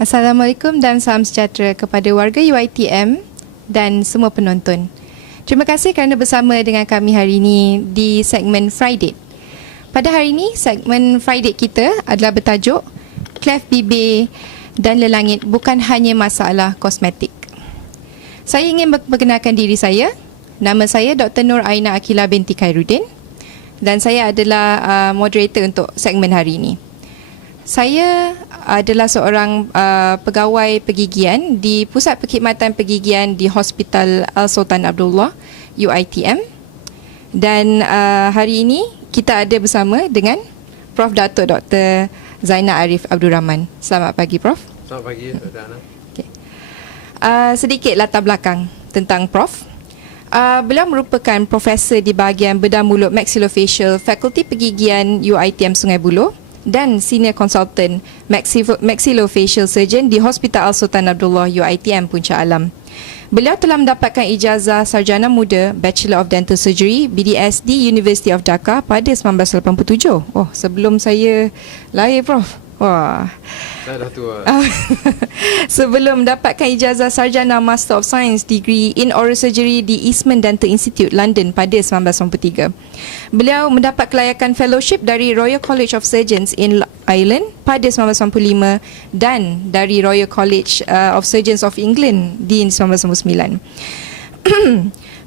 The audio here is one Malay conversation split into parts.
Assalamualaikum dan salam sejahtera kepada warga UiTM dan semua penonton. Terima kasih kerana bersama dengan kami hari ini di segmen Friday. Pada hari ini, segmen Friday kita adalah bertajuk Klef bibir dan lelangit bukan hanya masalah kosmetik. Saya ingin memperkenalkan diri saya. Nama saya Dr. Nur Aina Akila binti Khairuddin dan saya adalah moderator untuk segmen hari ini. Saya adalah seorang pegawai pergigian di Pusat Perkhidmatan Pergigian di Hospital Al-Sultan Abdullah, UiTM. Dan hari ini kita ada bersama dengan Prof. Datuk Dr. Zainal Arif Abdul Rahman. Selamat pagi, Prof. Selamat pagi, Dr. Ana. Okay. Sedikit latar belakang tentang Prof. Beliau merupakan profesor di bahagian bedah mulut maxillofacial Fakulti Pergigian UiTM Sungai Buloh dan Senior Consultant Maxillofacial Surgeon di Hospital Al-Sultan Abdullah UiTM Puncak Alam. Beliau telah mendapatkan ijazah Sarjana Muda Bachelor of Dental Surgery BDS di University of Dhaka pada 1987. Oh, sebelum saya lahir, Prof. Wah. Saya dah tua. Sebelum mendapatkan ijazah Sarjana Master of Science Degree in Oral Surgery di Eastman Dental Institute, London pada 1993. Beliau mendapat kelayakan fellowship dari Royal College of Surgeons in Ireland pada 1995 dan dari Royal College of Surgeons of England di 1999.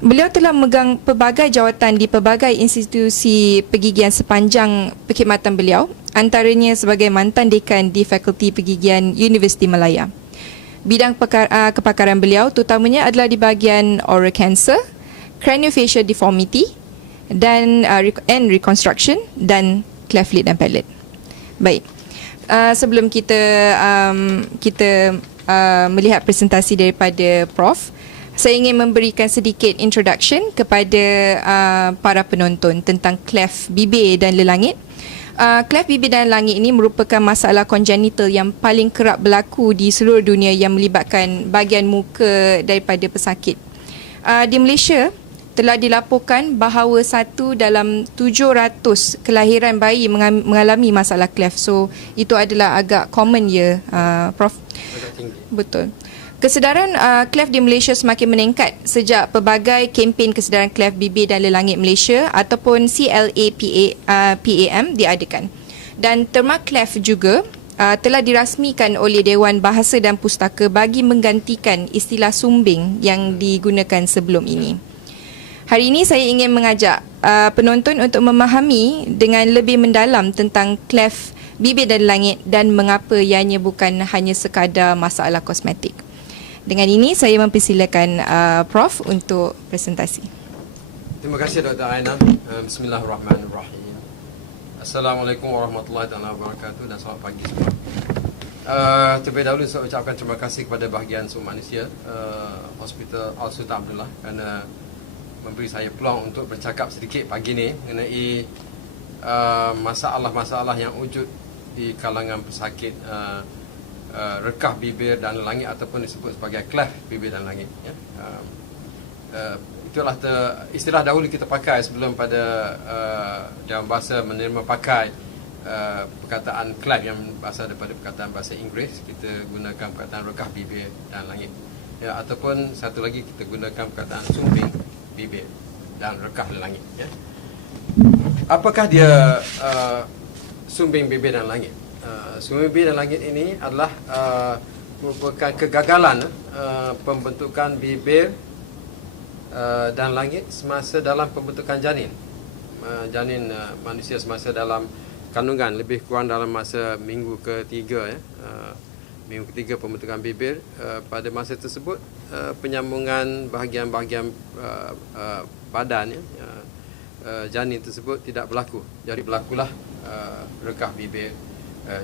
Beliau telah memegang pelbagai jawatan di pelbagai institusi pergigian sepanjang perkhidmatan beliau, antaranya sebagai mantan dekan di Fakulti Pergigian Universiti Malaya. Bidang kepakaran beliau terutamanya adalah di bahagian oral cancer, craniofacial deformity dan reconstruction dan cleft lid dan palate. Baik. Sebelum kita melihat presentasi daripada Prof, saya ingin memberikan sedikit introduction kepada para penonton tentang klef bibir dan lelangit. Klef bibir dan lelangit ini merupakan masalah kongenital yang paling kerap berlaku di seluruh dunia yang melibatkan bahagian muka daripada pesakit. Di Malaysia, telah dilaporkan bahawa 1 dalam 700 kelahiran bayi mengalami masalah klef. So, itu adalah agak common ya, Prof. Agak tinggi. Betul. Kesedaran klef di Malaysia semakin meningkat sejak pelbagai kempen kesedaran klef bibir dan lelangit Malaysia ataupun CLAPAM diadakan. Dan terma klef juga telah dirasmikan oleh Dewan Bahasa dan Pustaka bagi menggantikan istilah sumbing yang digunakan sebelum ini. Hari ini saya ingin mengajak penonton untuk memahami dengan lebih mendalam tentang klef bibir dan lelangit dan mengapa ianya bukan hanya sekadar masalah kosmetik. Dengan ini saya mempersilakan Prof untuk presentasi. Terima kasih Dr. Aina. Bismillahirrahmanirrahim. Assalamualaikum warahmatullahi wabarakatuh dan selamat pagi semua. Terlebih dahulu saya ucapkan terima kasih kepada bahagian Sumber Manusia Hospital Al-Sultan Abdullah kerana memberi saya peluang untuk bercakap sedikit pagi ini mengenai masalah-masalah yang wujud di kalangan pesakit rekah bibir dan lelangit ataupun disebut sebagai klef bibir dan lelangit ya. Itulah istilah dahulu kita pakai sebelum pada dalam bahasa menerima pakai perkataan klef yang berasal daripada perkataan bahasa Inggeris. Kita gunakan perkataan rekah bibir dan lelangit ya, ataupun satu lagi kita gunakan perkataan sumbing bibir dan rekah lelangit ya. Apakah dia sumbing bibir dan lelangit? Sumbing bibir dan lelangit ini adalah merupakan kegagalan pembentukan bibir dan lelangit semasa dalam pembentukan janin. Janin manusia semasa dalam kandungan, lebih kurang dalam masa minggu ketiga ya. Minggu ketiga pembentukan bibir. Pada masa tersebut penyambungan bahagian-bahagian badan ya, janin tersebut tidak berlaku. Jadi berlakulah rekah bibir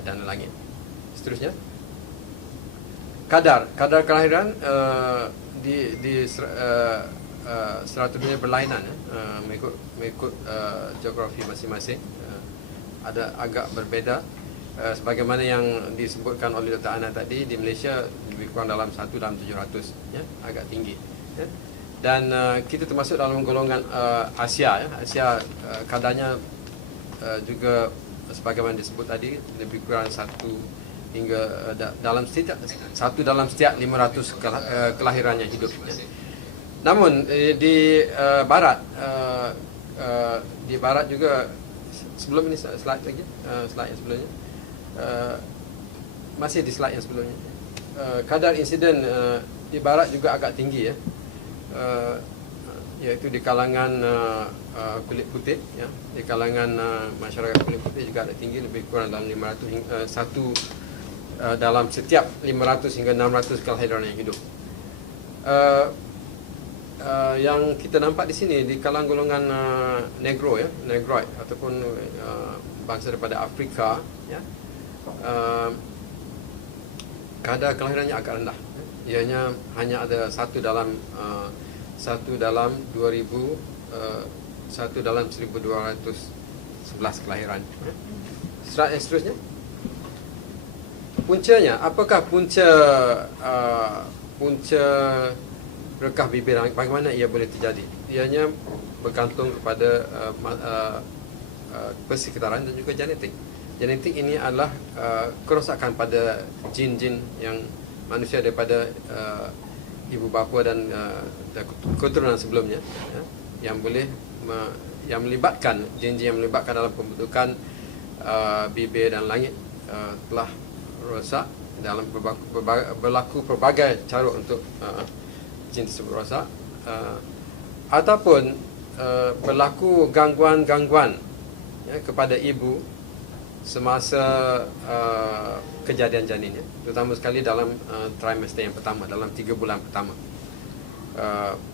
dan lelangit. Seterusnya, kadar kelahiran di serata dunia berlainan mengikut geografi masing-masing, ada agak berbeza. Sebagaimana yang disebutkan oleh Dr. Ana tadi, di Malaysia lebih kurang dalam 1 dalam 700 ya, agak tinggi ya. Dan kita termasuk dalam golongan Asia ya. Asia kadarnya juga sebagaimana disebut tadi lebih kurang 1 hingga dalam setiap 500 kelahirannya hidup. Namun di barat juga, sebelum ini slide lagi, slide yang sebelumnya, masih di slide yang sebelumnya, kadar insiden di barat juga agak tinggi ya, iaitu di kalangan kulit putih ya, di kalangan masyarakat kulit putih juga ada tinggi, lebih kurang dalam 500 dalam setiap 500 hingga 600 kelahiran yang hidup. Yang kita nampak di sini di kalangan golongan negro ya, negroid ataupun bangsa daripada Afrika ya, kadar kelahirannya agak rendah. Ianya hanya ada satu dalam 2000, satu dalam 1211 kelahiran. Slide yang seterusnya. Puncanya, apakah punca rekah bibir, bagaimana ia boleh terjadi? Ianya bergantung kepada persekitaran dan juga genetik. Genetik ini adalah kerosakan pada jin-jin yang manusia daripada ibu bapa dan keturunan sebelumnya ya, yang boleh yang melibatkan jin-jin yang melibatkan dalam pembentukan bibir dan langit telah rosak dalam berlaku pelbagai cara untuk jin tersebut rosak, ataupun berlaku gangguan-gangguan ya, kepada ibu semasa kejadian janinnya, terutama sekali dalam trimester yang pertama, dalam 3 bulan pertama.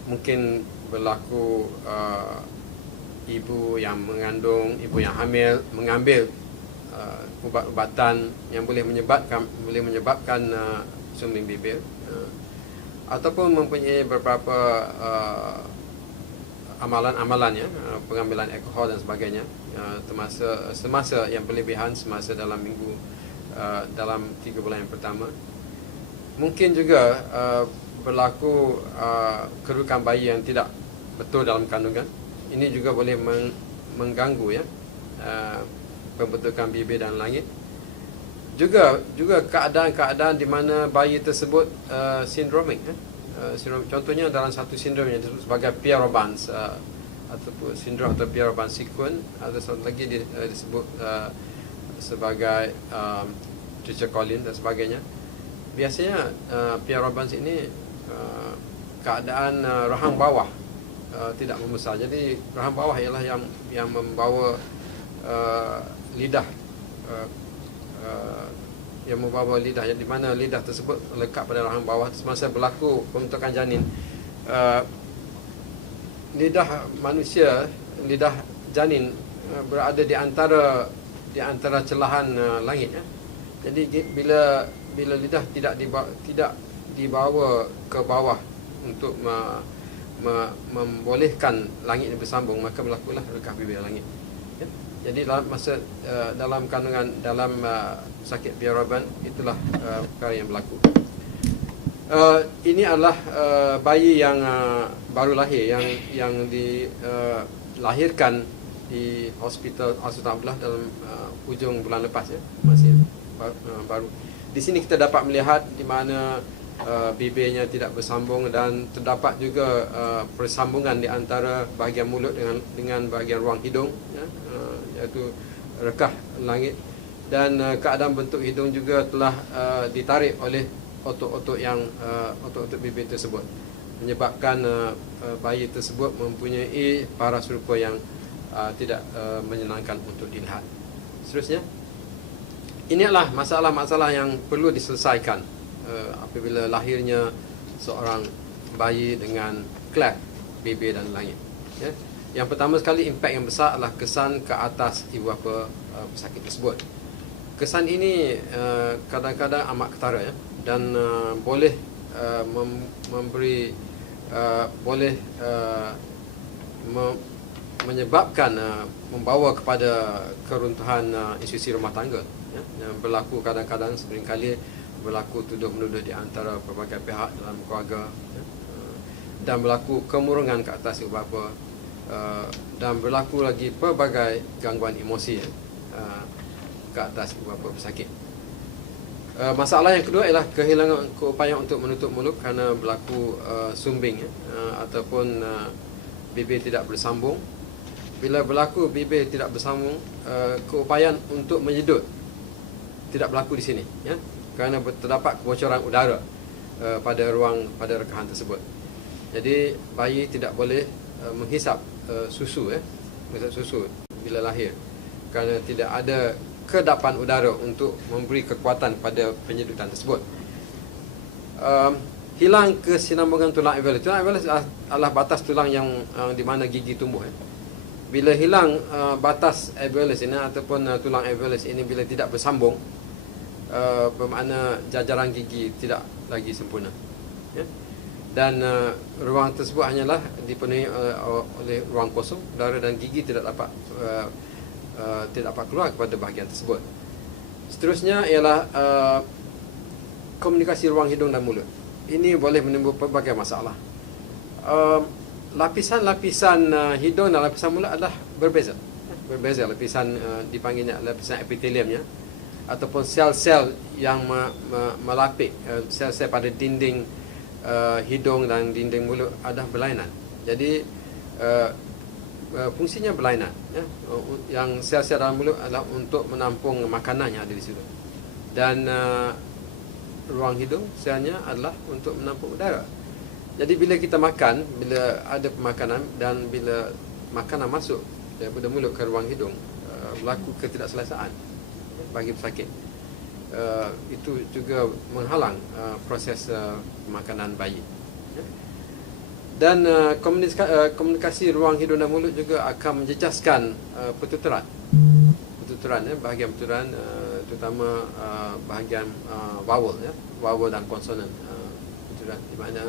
Mungkin berlaku ibu yang mengandung, ibu yang hamil mengambil ubat-ubatan yang boleh menyebabkan sumbing bibir, ataupun mempunyai beberapa amalan-amalan ya, pengambilan alkohol dan sebagainya, semasa yang berlebihan semasa dalam dalam 3 bulan yang pertama. Mungkin juga berlaku kedudukan bayi yang tidak betul dalam kandungan. Ini juga boleh mengganggu ya pembentukan bibir dan langit. Juga keadaan-keadaan di mana bayi tersebut sindromik ya. Contohnya dalam satu sindrom yang disebut sebagai Pierre-Robin ataupun sindrom atau Pierre-Robin sequence, ada satu lagi disebut sebagai Treacher Collins dan sebagainya. Biasanya Pierre-Robin ini keadaan rahang bawah tidak membesar. Jadi rahang bawah ialah yang membawa lidah, yang membawa lidah, yang di mana lidah tersebut lekat pada rahang bawah semasa berlaku pembentukan janin. Lidah manusia, lidah janin berada di antara celahan langit ya. Jadi bila lidah tidak dibawa ke bawah untuk membolehkan langit ini bersambung, maka berlakulah rekah bibir langit ya. Jadi dalam kandungan, dalam sakit Pierre-Robin, itulah perkara yang berlaku. Ini adalah bayi yang baru lahir, yang dilahirkan di Hospital Sultan Abdullah dalam hujung bulan lepas ya, masih baru. Di sini kita dapat melihat di mana bibirnya tidak bersambung dan terdapat juga persambungan di antara bahagian mulut dengan bahagian ruang hidung ya, iaitu rekah langit, dan keadaan bentuk hidung juga telah ditarik oleh otot-otot otot-otot bibir tersebut, menyebabkan bayi tersebut mempunyai paras rupa yang tidak menyenangkan untuk dilihat. Seterusnya, inilah masalah-masalah yang perlu diselesaikan apabila lahirnya seorang bayi dengan cleft bibir dan langit ya. Yang pertama sekali, impak yang besar adalah kesan ke atas ibu bapa pesakit tersebut. Kesan ini kadang-kadang amat ketara ya, dan boleh menyebabkan membawa kepada keruntuhan institusi rumah tangga ya, yang berlaku kadang-kadang, seringkali berlaku tuduh-menuduh di antara pelbagai pihak dalam keluarga ya, dan berlaku kemurungan ke atas ibu bapa, dan berlaku lagi pelbagai gangguan emosi ya, ke atas ibu bapa pesakit. Masalah yang kedua ialah kehilangan keupayaan untuk menutup mulut kerana berlaku sumbing ataupun bibir tidak bersambung. Bila berlaku bibir tidak bersambung, keupayaan untuk menyedut tidak berlaku di sini, ya, kerana terdapat kebocoran udara pada rekahan tersebut. Jadi bayi tidak boleh menghisap susu, menghisap susu bila lahir, kerana tidak ada kedapan udara untuk memberi kekuatan pada penyedutan tersebut. Hilang kesinambungan tulang alveolus. Tulang alveolus adalah batas tulang yang di mana gigi tumbuh. Bila hilang batas alveolus ini ataupun tulang alveolus ini bila tidak bersambung, bermakna jajaran gigi tidak lagi sempurna. Ya? Dan ruang tersebut hanyalah dipenuhi oleh ruang kosong, udara dan gigi tidak dapat keluar kepada bahagian tersebut. Seterusnya ialah komunikasi ruang hidung dan mulut. Ini boleh menimbulkan pelbagai masalah. Lapisan-lapisan hidung dan lapisan mulut adalah berbeza. Lapisan dipanggilnya lapisan epiteliumnya ataupun sel-sel yang melapik sel-sel pada dinding hidung dan dinding mulut adalah berlainan. Jadi fungsinya berlainan, ya. Yang sel-sel dalam mulut adalah untuk menampung makanan yang ada di situ, dan ruang hidung selnya adalah untuk menampung udara. Jadi bila kita makan, bila ada pemakanan dan bila makanan masuk daripada mulut ke ruang hidung, berlaku ketidakselesaan bagi pesakit. Itu juga menghalang proses pemakanan bayi. Dan komunikasi ruang hidung dan mulut juga akan menjejaskan pertuturan, bahagian pertuturan, terutama bahagian vowel, ya, vowel dan konsonan pertuturan, di mana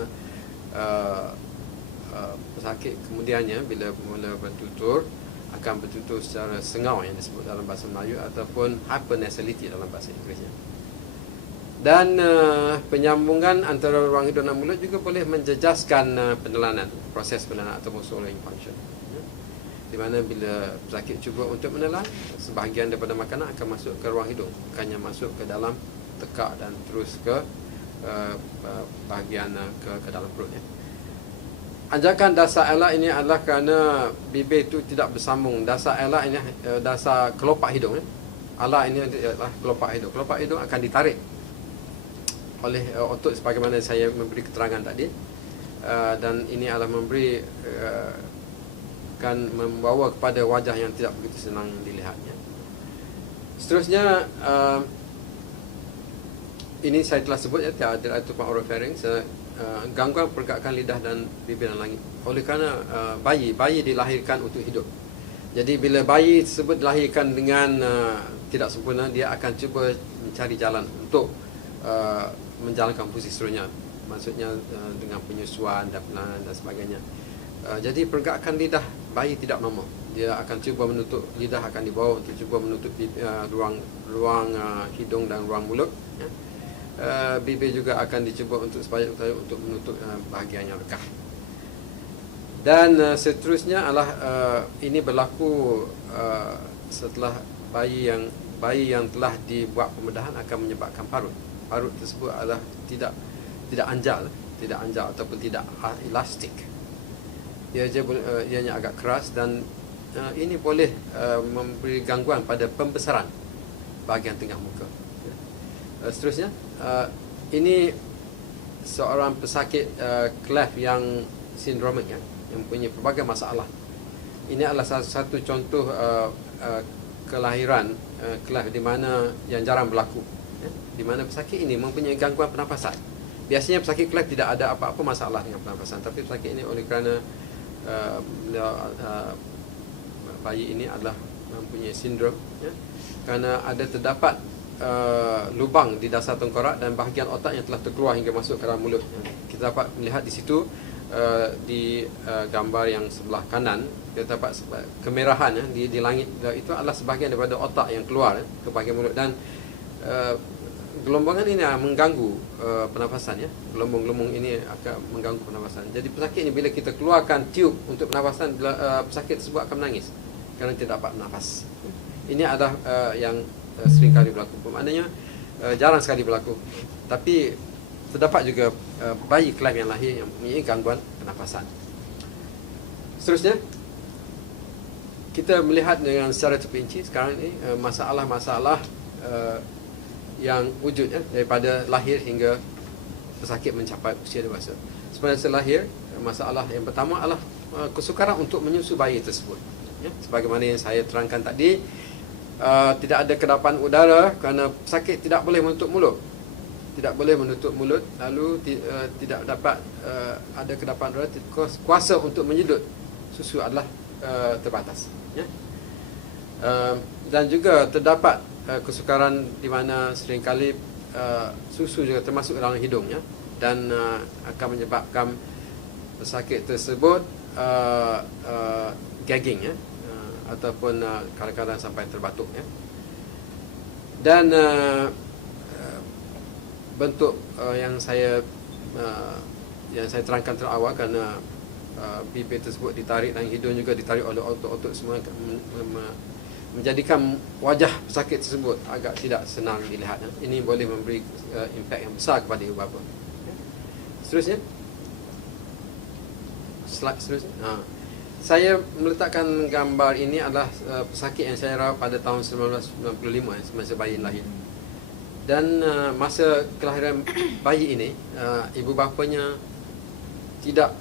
pesakit kemudiannya bila mula bertutur akan bertutur secara sengau yang disebut dalam bahasa Melayu ataupun hypernasality dalam bahasa Inggerisnya. Dan penyambungan antara ruang hidung dan mulut juga boleh menjejaskan penelanan, proses penelanan ataupun swallowing function, ya. Di mana bila pesakit cuba untuk menelan, sebahagian daripada makanan akan masuk ke ruang hidung, bukannya masuk ke dalam tekak dan terus ke bahagian ke dalam perut, ya. Anjakan dasar elak ini adalah kerana bibir itu tidak bersambung. Dasar elak ini dasar kelopak hidung, ya. Elak ini adalah kelopak hidung. Kelopak hidung akan ditarik oleh otot sebagaimana saya memberi keterangan tadi, dan ini adalah membawa kepada wajah yang tidak begitu senang dilihatnya. Seterusnya, ini saya telah sebut, ya, tidak ada tumpang oropharynx, gangguan pergerakan lidah dan bibir dan langit. Oleh kerana bayi dilahirkan untuk hidup. Jadi bila bayi tersebut dilahirkan dengan tidak sempurna, dia akan cuba mencari jalan untuk menjalankan fungsi seterusnya, maksudnya dengan penyusuan dan penelanan dan sebagainya. Jadi pergerakan lidah bayi tidak normal. Dia akan cuba menutup, lidah akan dibawa untuk cuba menutup ruang hidung dan ruang mulut, ya. Bibir juga akan dicuba untuk untuk menutup bahagian yang rekah. Dan seterusnya adalah ini berlaku setelah bayi yang telah dibuat pembedahan akan menyebabkan parut. Parut tersebut adalah tidak anjal ataupun tidak elastik. Ianya agak keras dan ini boleh memberi gangguan pada pembesaran bahagian tengah muka. Seterusnya, ini seorang pesakit cleft yang sindromik, ya, yang punya pelbagai masalah. Ini adalah satu contoh kelahiran cleft di mana yang jarang berlaku, ya, di mana pesakit ini mempunyai gangguan pernafasan. Biasanya pesakit cleft tidak ada apa-apa masalah dengan pernafasan, tapi pesakit ini oleh kerana bayi ini adalah mempunyai sindrom, ya, kerana ada terdapat lubang di dasar tengkorak dan bahagian otak yang telah terkeluar hingga masuk ke dalam mulut. Kita dapat melihat di situ di gambar yang sebelah kanan, kita dapat kemerahan, ya, di langit. Itu adalah sebahagian daripada otak yang keluar, ya, ke bahagian mulut, dan gelombongan ini mengganggu pernafasan, ya. Gelombang-gelombang ini akan mengganggu pernafasan. Jadi pesakit ini bila kita keluarkan tiub untuk pernafasan, pesakit tersebut akan menangis kerana tidak dapat nafas. Ini adalah yang sering kali berlaku. Maknanya jarang sekali berlaku. Tapi terdapat juga bayi Clive yang lahir yang mempunyai gangguan pernafasan. Seterusnya, kita melihat dengan secara terperinci sekarang ini masalah-masalah yang wujudnya daripada lahir hingga pesakit mencapai usia dewasa. Sebenarnya lahir, masalah yang pertama adalah kesukaran untuk menyusu bayi tersebut. Ya, sebagaimana yang saya terangkan tadi, tidak ada kedapan udara kerana pesakit tidak boleh menutup mulut. Tidak boleh menutup mulut, lalu tidak dapat ada kedapan udara, kuasa untuk menyedut susu adalah terbatas. Ya. Dan juga terdapat kesukaran di mana seringkali susu juga termasuk dalam hidungnya dan akan menyebabkan pesakit tersebut gagging, ya, ataupun kadang-kadang sampai terbatuk, ya. Dan bentuk yang saya terangkan terawal kerana bibir tersebut ditarik dan hidung juga ditarik oleh otot-otot semua, menjadikan wajah pesakit tersebut agak tidak senang dilihat. Ini boleh memberi impak yang besar kepada ibu bapa. Seterusnya, slide seterusnya. Saya meletakkan gambar ini adalah pesakit yang saya rawat pada tahun 1995, semasa bayi lahir. Dan masa kelahiran bayi ini, ibu bapanya tidak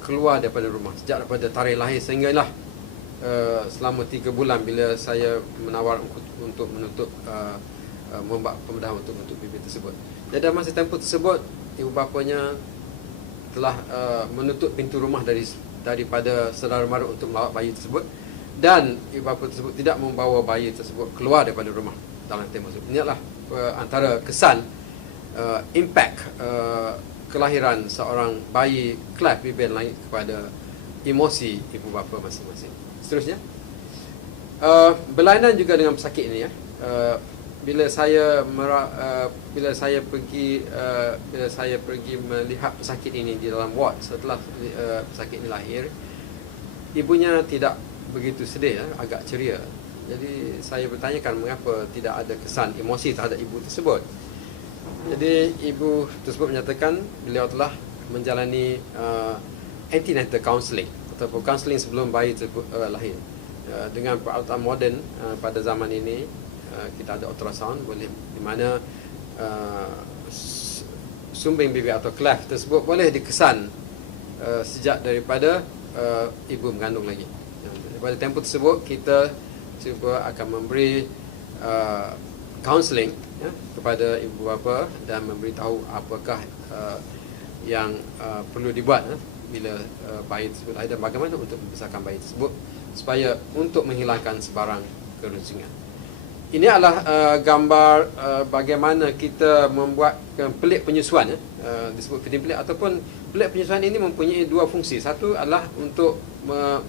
keluar daripada rumah sejak daripada tarikh lahir sehinggalah selama 3 bulan bila saya menawar untuk menutup membuat pembedahan untuk menutup bibir tersebut. Jadi dalam masa tempoh tersebut, ibu bapanya telah menutup pintu rumah daripada saudara mara untuk melawat bayi tersebut, dan ibu bapa tersebut tidak membawa bayi tersebut keluar daripada rumah dalam tempoh tersebut. Ini adalah antara kesan impact kelahiran seorang bayi Clive bibir lahir kepada emosi ibu bapa masing-masing. Seterusnya, berlainan juga dengan pesakit ini, ya. Bila saya pergi melihat pesakit ini di dalam ward setelah pesakit ini lahir, ibunya tidak begitu sedih, ya, agak ceria. Jadi saya bertanyakan mengapa tidak ada kesan emosi terhadap ibu tersebut. Jadi ibu tersebut menyatakan beliau telah menjalani antenatal counselling ataupun counselling sebelum bayi tersebut lahir. Dengan peralatan moden pada zaman ini, kita ada ultrasound boleh, di mana sumbing bibir atau cleft tersebut boleh dikesan sejak daripada ibu mengandung lagi. Pada tempoh tersebut kita cuba akan memberi counselling, ya, kepada ibu bapa dan memberitahu apakah yang perlu dibuat bila bayi tersebut lahir dan bagaimana untuk membesarkan bayi tersebut supaya untuk menghilangkan sebarang keruncingan. Ini adalah gambar bagaimana kita membuat pelik penyusuan, ya, disebut feeding plate, ataupun pelik penyusuan ini mempunyai dua fungsi. Satu adalah untuk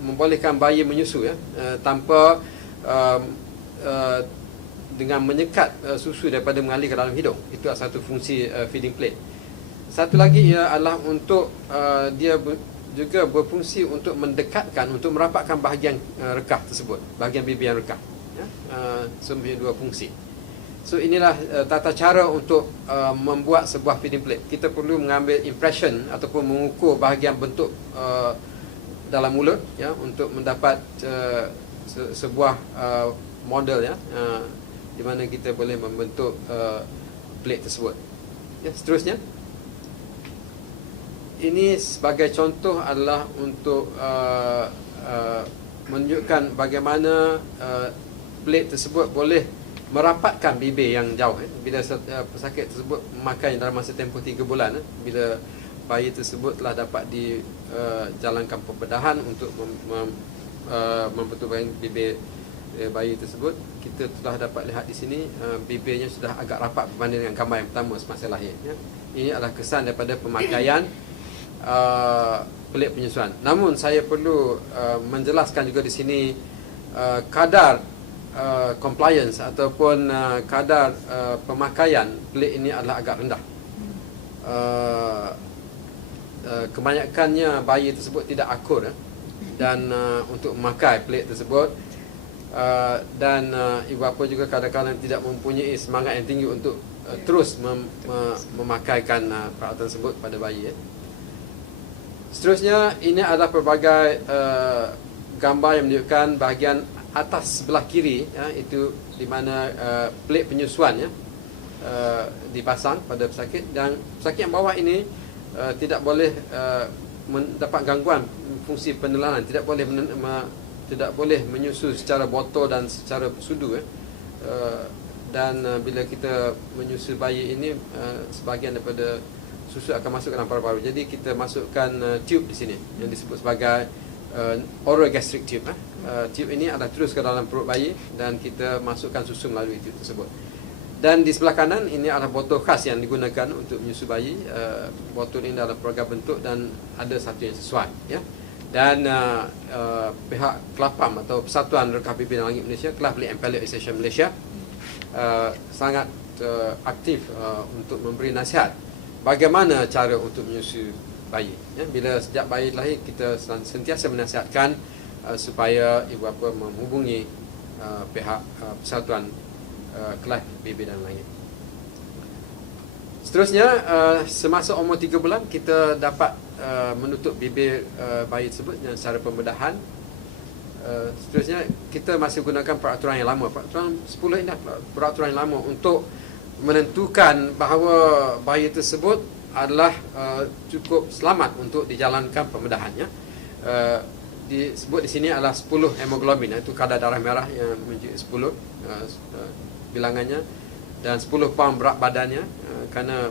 membolehkan bayi menyusu, ya, tanpa dengan menyekat susu daripada mengalir ke dalam hidung. Itu adalah satu fungsi feeding plate. Satu lagi adalah untuk dia juga berfungsi untuk mendekatkan, untuk merapatkan bahagian rekah tersebut, bahagian bibir yang rekah, ya. Mempunyai dua fungsi. So inilah tata cara untuk membuat sebuah feeding plate. Kita perlu mengambil impression ataupun mengukur bahagian bentuk dalam mulut, ya, untuk mendapat sebuah model, ya, di mana kita boleh membentuk plate tersebut. Ya, seterusnya, ini sebagai contoh adalah untuk menunjukkan bagaimana plate tersebut boleh merapatkan bibir yang jauh, bila pesakit tersebut memakai dalam masa tempoh 3 bulan, bila bayi tersebut telah dapat dijalankan pembedahan untuk membetulkan bibir bayi tersebut, kita telah dapat lihat di sini bibirnya sudah agak rapat berbanding dengan gambar yang pertama semasa lahir, ya. Ini adalah kesan daripada pemakaian pelik penyusuan. Namun saya perlu menjelaskan juga di sini kadar compliance ataupun kadar pemakaian pelik ini adalah agak rendah. Kebanyakannya bayi tersebut tidak akur, dan untuk memakai pelik tersebut Dan ibu bapa juga kadang-kadang tidak mempunyai semangat yang tinggi untuk terus memakaikan peralatan tersebut pada bayi. Seterusnya, ini adalah pelbagai gambar yang menunjukkan bahagian atas sebelah kiri, itu di mana plate penyusuan dipasang pada pesakit, dan pesakit yang bawah ini tidak boleh mendapat gangguan fungsi penelanan, tidak boleh menyusu secara botol dan secara sudu. Dan bila kita menyusu bayi ini, sebahagian daripada susu akan masuk ke dalam paru-paru. Jadi kita masukkan tube di sini yang disebut sebagai oral gastric tube. Tube ini adalah terus ke dalam perut bayi dan kita masukkan susu melalui tube tersebut. Dan di sebelah kanan ini adalah botol khas yang digunakan untuk menyusu bayi. Botol ini adalah berbagai bentuk dan ada satu yang sesuai, ya. Dan pihak Kelapam atau Persatuan Rekah Bibir dan Langit Malaysia, Kelab Bilik and Palate Association Malaysia, sangat aktif untuk memberi nasihat bagaimana cara untuk menyusu bayi. Bila sejak bayi lahir, kita sentiasa menasihatkan supaya ibu bapa menghubungi pihak Persatuan Kelab Bibir dan Langit. Seterusnya, semasa umur 3 bulan kita dapat menutup bibir bayi tersebut dengan secara pembedahan. Seterusnya, kita masih gunakan peraturan yang lama. Peraturan 10 ini peraturan yang lama untuk menentukan bahawa bayi tersebut adalah cukup selamat untuk dijalankan pembedahannya. Disebut di sini adalah 10 hemoglobin, itu kadar darah merah yang menunjukkan 10 bilangannya, dan 10 pound berat badannya. Kerana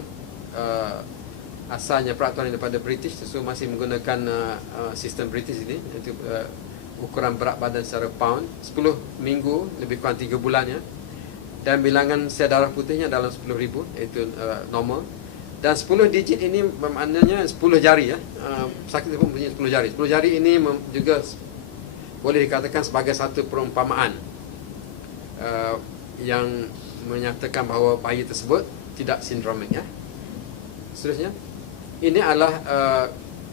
asalnya peraturan daripada British, so masih menggunakan sistem British ini, iaitu ukuran berat badan secara pound. 10 minggu lebih kurang 3 bulannya, dan bilangan sel darah putihnya dalam 10,000, iaitu normal. Dan 10 digit ini maknanya 10 jari, ya. Pesakit pun punya 10 jari. 10 jari ini juga boleh dikatakan sebagai satu perumpamaan yang menyatakan bahawa bayi tersebut tidak sindromik, ya. Seterusnya, ini adalah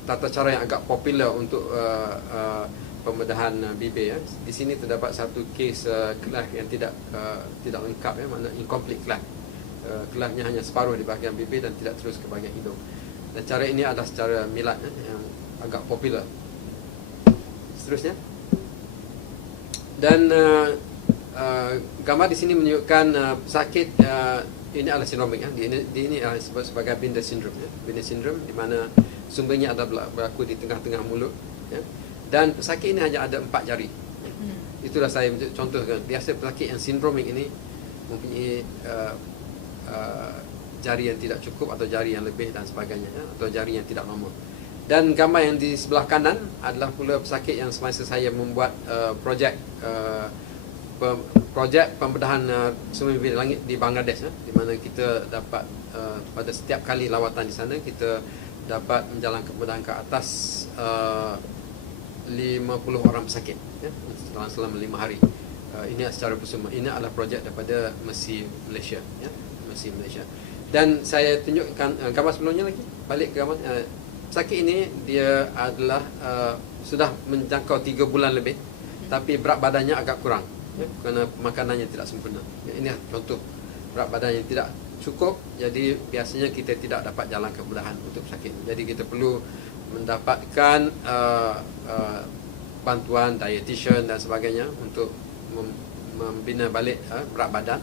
tata cara yang agak popular untuk pembedahan bibir, ya. Di sini terdapat satu kes cleft yang tidak lengkap, ya, makna incomplete cleft. Cleftnya hanya separuh di bahagian bibir dan tidak terus ke bahagian hidung. Dan cara ini adalah secara milad, yang agak popular. Seterusnya, dan gambar di sini menunjukkan pesakit ini adalah sindromik, ya. Ini disebut sebagai Binder syndrome, ya. Binder syndrome di mana sumbernya ada berlaku di tengah-tengah mulut, ya. Dan pesakit ini hanya ada 4 jari, ya. Itulah saya contohkan. Biasa pesakit yang sindromik ini mempunyai jari yang tidak cukup atau jari yang lebih dan sebagainya, ya, atau jari yang tidak normal. Dan gambar yang di sebelah kanan adalah pula pesakit yang semasa saya membuat projek pembedahan sumber bibir langit di Bangladesh, ya, di mana kita dapat pada setiap kali lawatan di sana kita dapat menjalankan pembedahan ke atas 50 orang pesakit, ya, selama 5 hari. Ini secara bersama. Ini adalah projek daripada Mercy Malaysia, ya, Mercy Malaysia. Dan saya tunjukkan gambar sebelumnya lagi. Balik ke gambar pesakit ini, dia adalah sudah menjangkau 3 bulan lebih, tapi berat badannya agak kurang, ya, kerana makanannya tidak sempurna. Ya, ini contoh berat badan yang tidak cukup. Jadi biasanya kita tidak dapat jalan kemudahan untuk pesakit. Jadi kita perlu mendapatkan bantuan dietitian dan sebagainya untuk membina balik berat badan,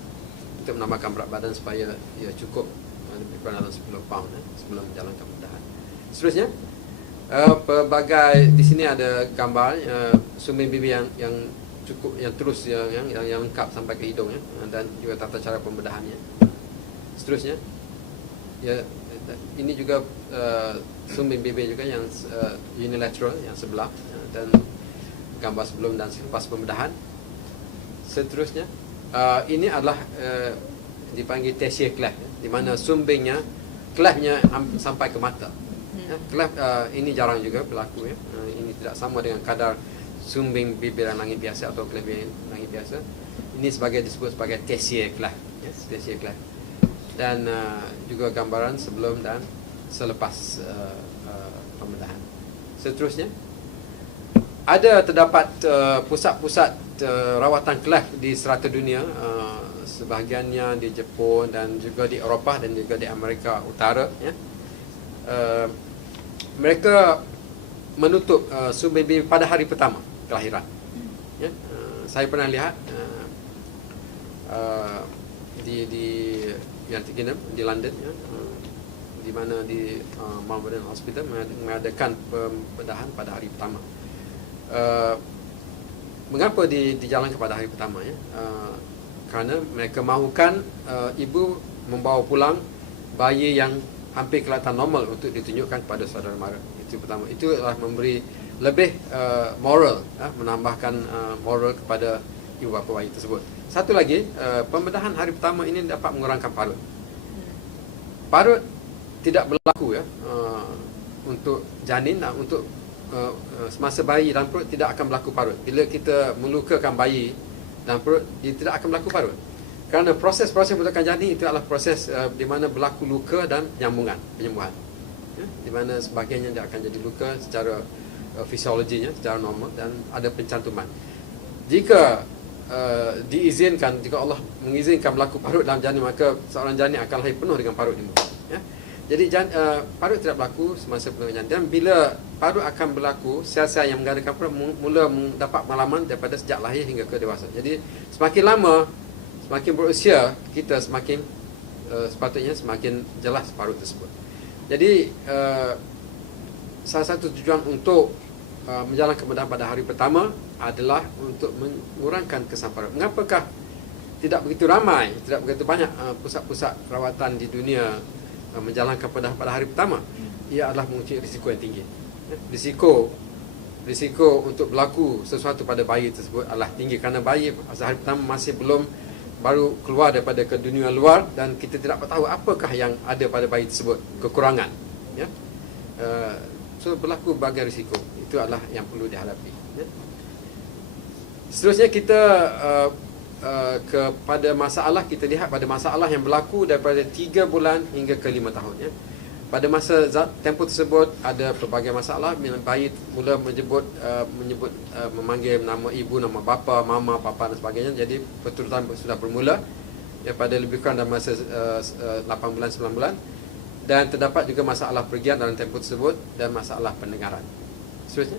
untuk menambahkan berat badan supaya ia cukup lebih kurang dalam 10 pound, sebelum menjalankan kemudahan. Seterusnya, pelbagai di sini ada gambar sumber bibir yang cukup, yang terus yang lengkap sampai ke hidung, ya, dan juga tata cara pembedahannya. Seterusnya, ya, ini juga sumber bibir juga yang unilateral yang sebelah, dan gambar sebelum dan selepas pembedahan. Seterusnya, ini adalah dipanggil tertiary cleft, ya, di mana sumbingnya, cleftnya sampai ke mata. Ya, cleft ini jarang juga berlaku, ya. Ini tidak sama dengan kadar sumbing bibir dan langit biasa atau cleft bibir langit biasa. Ini disebut sebagai tertiary cleft, ya, tertiary cleft. Dan juga gambaran sebelum dan selepas pembedahan. Seterusnya, terdapat pusat-pusat rawatan cleft di serata dunia, sebahagiannya di Jepun dan juga di Eropah dan juga di Amerika Utara, ya. Mereka menutup sumber baby pada hari pertama kelahiran, ya. Saya pernah lihat di United Kingdom, di London, ya, di mana di Mount Vernon Hospital mengadakan pembedahan pada hari pertama. Mengapa dijalankan pada hari pertama, ya? Kerana mereka mahukan ibu membawa pulang bayi yang hampir kelihatan normal untuk ditunjukkan kepada saudara mara. Itu pertama. Itu adalah memberi lebih moral, menambahkan moral kepada ibu bapa bayi tersebut. Satu lagi, pembedahan hari pertama ini dapat mengurangkan parut. Parut tidak berlaku, ya, untuk janin, untuk semasa bayi dalam perut tidak akan berlaku parut. Bila kita melukakan bayi dalam perut, dia tidak akan berlaku parut. Kerana proses-proses pembentukan janin itu adalah proses di mana berlaku luka dan penyembuhan, ya, di mana sebahagiannya dia akan jadi luka secara fisiologinya secara normal dan ada pencantuman. Jika diizinkan, jika Allah mengizinkan berlaku parut dalam janin, maka seorang janin akan lahir penuh dengan parut di muka, ya. Jadi parut tidak berlaku semasa pembentukan janin. Dan bila parut akan berlaku, sel-sel yang mengadakan parut mula mendapat pengalaman daripada sejak lahir hingga ke dewasa. Jadi semakin lama, semakin berusia kita, semakin sepatutnya semakin jelas parut tersebut. Jadi salah satu tujuan untuk menjalankan pembedahan pada hari pertama adalah untuk mengurangkan kesan parut. Mengapakah tidak begitu ramai, tidak begitu banyak pusat-pusat rawatan di dunia menjalankan pembedahan pada hari pertama? Ia adalah mempunyai risiko yang tinggi. Risiko untuk berlaku sesuatu pada bayi tersebut adalah tinggi, kerana bayi pada hari pertama masih baru keluar daripada ke dunia luar dan kita tidak tahu apakah yang ada pada bayi tersebut, kekurangan, ya. So berlaku berbagai risiko. Itu adalah yang perlu dihadapi, ya. Seterusnya kita kepada masalah, kita lihat pada masalah yang berlaku daripada 3 bulan hingga ke 5 tahun, ya. Pada masa tempoh tersebut ada pelbagai masalah. Bayi mula memanggil nama ibu, nama bapa, mama, papa dan sebagainya. Jadi perturutan sudah bermula daripada lebih kurang dalam masa 8 bulan, 9 bulan. Dan terdapat juga masalah pergian dalam tempoh tersebut dan masalah pendengaran. Seterusnya,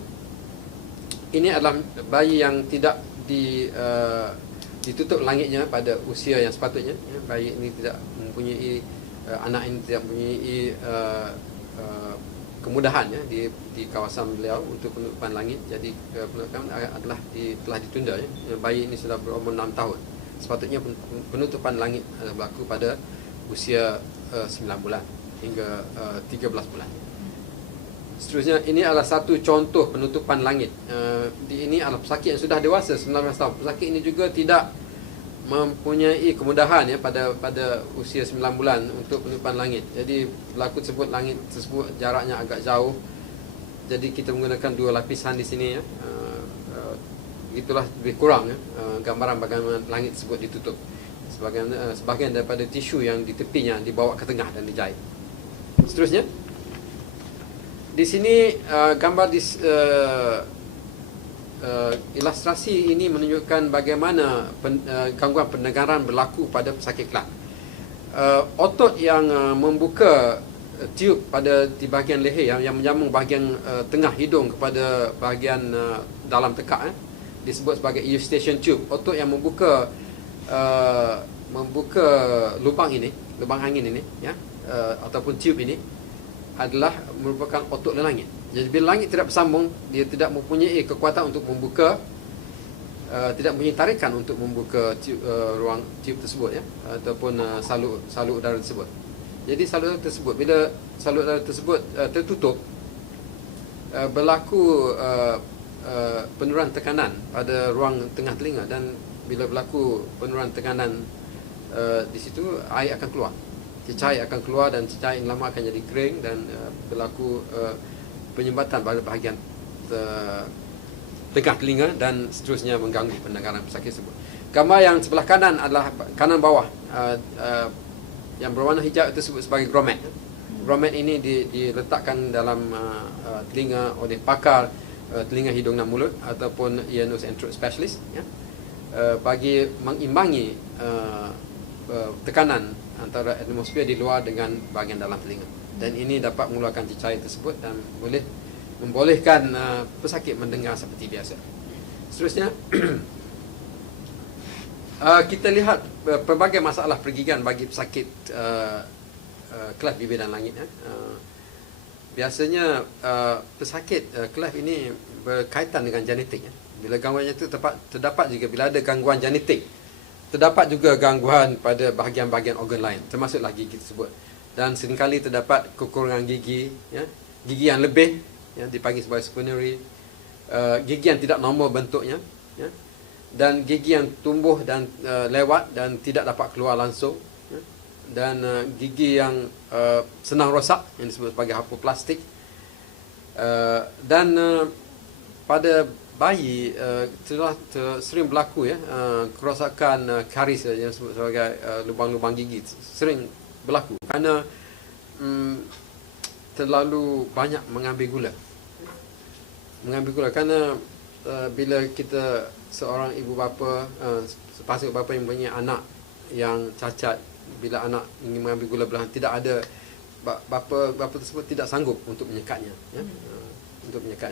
ini adalah bayi yang tidak ditutup langitnya pada usia yang sepatutnya, ya. Bayi ini tidak mempunyai anak ini tidak mempunyai kemudahan, ya, di kawasan beliau untuk penutupan langit. Jadi penutupan adalah telah ditunda, ya. Bayi ini sudah berumur 6 tahun. Sepatutnya penutupan langit berlaku pada usia 9 bulan hingga 13 bulan. Seterusnya, ini adalah satu contoh penutupan langit. Ini adalah pesakit yang sudah dewasa, 19 tahun. Pesakit ini juga tidak mempunyai kemudahan, ya, pada usia 9 bulan untuk penutupan langit. Jadi berlaku tersebut, langit tersebut jaraknya agak jauh. Jadi kita menggunakan 2 lapisan di sini, ya. Itulah lebih kurang, ya, gambaran bagaimana langit tersebut ditutup. Sebahagian daripada tisu yang di tepinya dibawa ke tengah dan dijahit. Seterusnya, di sini gambar ilustrasi ini menunjukkan bagaimana gangguan pendengaran berlaku pada pesakit cleft. Otot yang membuka tiub di bahagian leher yang menyambung bahagian tengah hidung kepada bahagian dalam tekak, disebut sebagai eustachian tube. Otot yang membuka lubang angin ini, ya, ataupun tiub ini adalah merupakan otot langit. Jadi bila langit tidak bersambung, dia tidak mempunyai kekuatan untuk membuka, tidak mempunyai tarikan untuk membuka ruang tiub tersebut, ya, ataupun salur udara tersebut. Jadi salur udara tersebut, bila salur udara tersebut tertutup, berlaku penurunan tekanan pada ruang tengah telinga, dan bila berlaku penurunan tekanan di situ, air akan keluar. Cecair akan keluar dan cecair yang lama akan jadi kering dan berlaku penyumbatan pada bahagian tengah telinga dan seterusnya mengganggu pendengaran pesakit tersebut. Gambar yang sebelah kanan adalah kanan bawah, yang berwarna hijau itu disebut sebagai grommet. Grommet ini diletakkan dalam telinga oleh pakar telinga, hidung dan mulut ataupun ear, nose and throat specialist, ya. bagi mengimbangi tekanan antara atmosfer di luar dengan bahagian dalam telinga. Dan ini dapat mengeluarkan cecair tersebut dan boleh membolehkan pesakit mendengar seperti biasa. Seterusnya, kita lihat pelbagai masalah pergigian bagi pesakit klef bibir dan langit. Biasanya pesakit klef ini berkaitan dengan genetik. Bila gangguan itu terdapat juga bila ada gangguan genetik, terdapat juga gangguan pada bahagian-bahagian organ lain, termasuklah gigi tersebut. Dan seringkali terdapat kekurangan gigi, gigi yang lebih, dipanggil sebagai supernary, gigi yang tidak normal bentuknya, dan gigi yang tumbuh dan lewat dan tidak dapat keluar langsung, dan gigi yang senang rosak yang disebut sebagai hypoplastik, dan pada bayi sering berlaku kerosakan karies yang disebut sebagai lubang-lubang gigi sering berlaku kerana terlalu banyak mengambil gula kerana bila kita seorang ibu bapa, sepasang bapa yang punya anak yang cacat, bila anak ingin mengambil gula berlebihan, tidak ada bapa tersebut tidak sanggup untuk menyekatnya,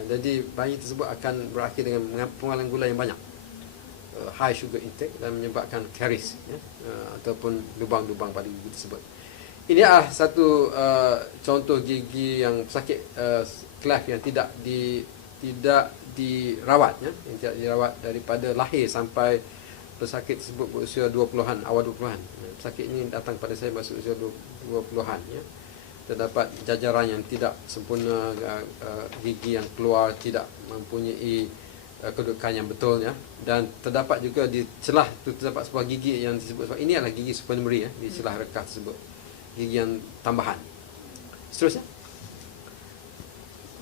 jadi bayi tersebut akan berakhir dengan pengeluaran gula yang banyak, high sugar intake, dan menyebabkan karies, ataupun lubang-lubang pada gigi tersebut. Ini adalah satu contoh gigi yang pesakit klef yang tidak dirawat, yang tidak dirawat daripada lahir sampai pesakit tersebut berusia 20-an, awal 20-an. Pesakit ini datang pada saya berusia 20-an. Terdapat jajaran yang tidak sempurna, gigi yang keluar tidak mempunyai kedudukan yang betul, dan terdapat juga di celah itu terdapat sebuah gigi yang disebut sebagai, ini adalah gigi supernumary, di celah rekah tersebut, gigi yang tambahan. Seterusnya,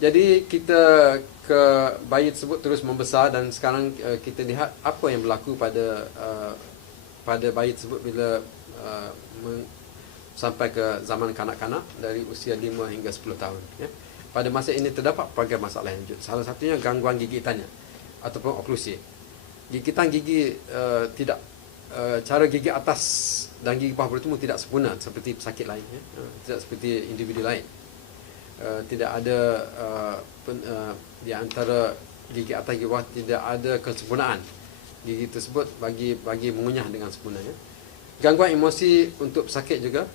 jadi kita ke bayi tersebut terus membesar, dan sekarang kita lihat apa yang berlaku pada bayi tersebut bila sampai ke zaman kanak-kanak dari usia 5 hingga 10 tahun. Pada masa ini terdapat berbagai masalah yang wujud. Salah satunya gangguan gigitannya ataupun oklusi. Gigitan gigi tidak, cara gigi atas dan gigi bawah bertemu tidak sempurna seperti pesakit lain, tidak seperti individu lain. Tidak ada di antara gigi atas gigi bawah tidak ada kesempurnaan gigi tersebut bagi mengunyah dengan sempurna. Gangguan emosi untuk pesakit juga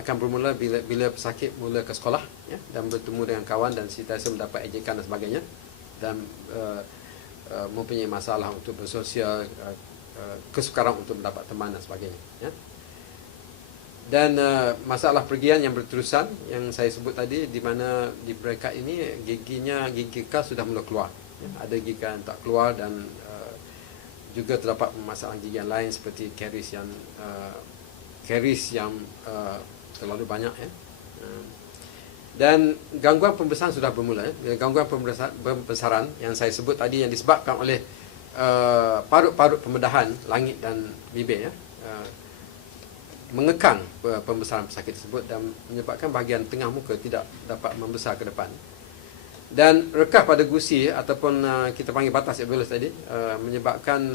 akan bermula bila pesakit mula ke sekolah, dan bertemu dengan kawan dan sentiasa mendapat ejekan dan sebagainya, dan mempunyai masalah untuk bersosial, kesukaran untuk mendapat teman dan sebagainya. Dan masalah pergian yang berterusan yang saya sebut tadi, di mana di mereka ini gigi khas sudah mula keluar, ada gigi yang tak keluar, dan juga terdapat masalah gigi yang lain seperti karies yang terlalu banyak, dan gangguan pembesaran sudah bermula. Gangguan pembesaran yang saya sebut tadi yang disebabkan oleh parut-parut pembedahan langit dan bibir, mengekang pembesaran pesakit tersebut dan menyebabkan bahagian tengah muka tidak dapat membesar ke depan. Dan rekah pada gusi ataupun kita panggil batas alveolus tadi menyebabkan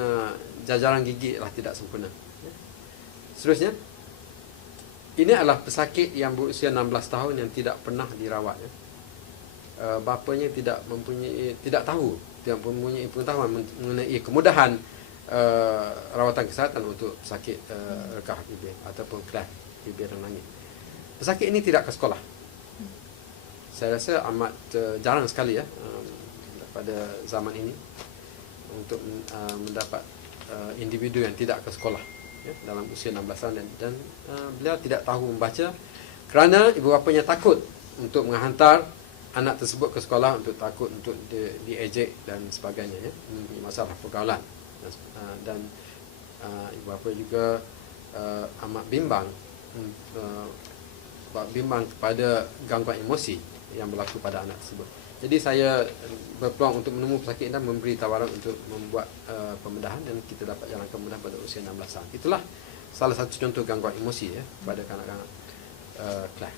jajaran gigi lah tidak sempurna. Seterusnya, ini adalah pesakit yang berusia 16 tahun yang tidak pernah dirawat. Bapanya tidak tahu, tidak mempunyai pengetahuan mengenai kemudahan rawatan kesihatan untuk pesakit rekah bibir ataupun klef bibir dan langit. Pesakit ini tidak ke sekolah. Saya rasa amat jarang sekali pada zaman ini untuk mendapat individu yang tidak ke sekolah dalam usia 16 tahun, dan beliau tidak tahu membaca kerana ibu bapanya takut untuk menghantar anak tersebut ke sekolah, takut untuk diejek dan sebagainya, masalah pergaulan, dan ibu bapa juga amat bimbang kepada gangguan emosi yang berlaku pada anak tersebut. Jadi saya berpeluang untuk menemui pesakit dan memberi tawaran untuk membuat pembedahan, dan kita dapat jalankan pembedahan pada usia 16 tahun. Itulah salah satu contoh gangguan emosi pada kanak-kanak klef.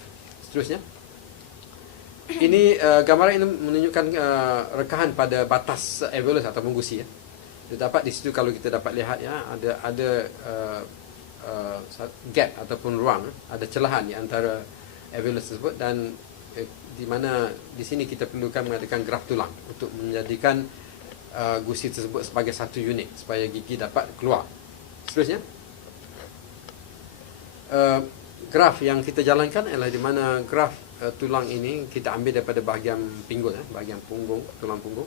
Seterusnya, ini gambaran ini menunjukkan rekahan pada batas alveolus atau gusi. Dapat di situ kalau kita dapat lihat ya, ada gap ataupun ruang, ada celahan di antara evaluasi tersebut, dan di mana di sini kita perlukan mengadakan graf tulang untuk menjadikan gusi tersebut sebagai satu unit supaya gigi dapat keluar. Seterusnya, graf yang kita jalankan adalah di mana graf tulang ini kita ambil daripada bahagian pinggul, bahagian punggung, tulang punggung.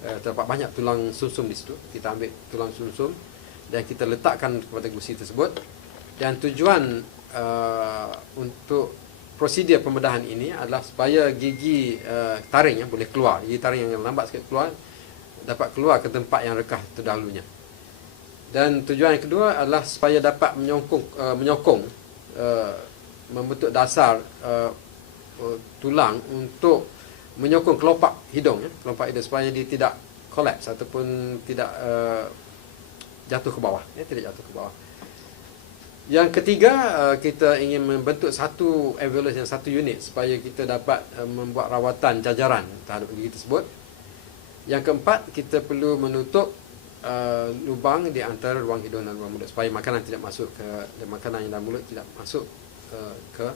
Terdapat banyak tulang sumsum di situ. Kita ambil tulang sumsum dan kita letakkan kepada gusi tersebut, dan tujuan untuk prosedur pembedahan ini adalah supaya gigi taring boleh keluar. Gigi taring yang lambat sikit keluar dapat keluar ke tempat yang rekah terdahulunya. Dan tujuan yang kedua adalah supaya dapat menyokong membentuk dasar tulang untuk menyokong kelopak hidung, kelopak hidung, supaya dia tidak collapse ataupun tidak jatuh ke bawah, tidak jatuh ke bawah. Yang ketiga, kita ingin membentuk satu evaluasi, satu unit supaya kita dapat membuat rawatan jajaran terhadap gigi tersebut. Yang keempat, kita perlu menutup lubang di antara ruang hidung dan ruang mulut supaya makanan tidak masuk ke makanan yang dalam mulut tidak masuk ke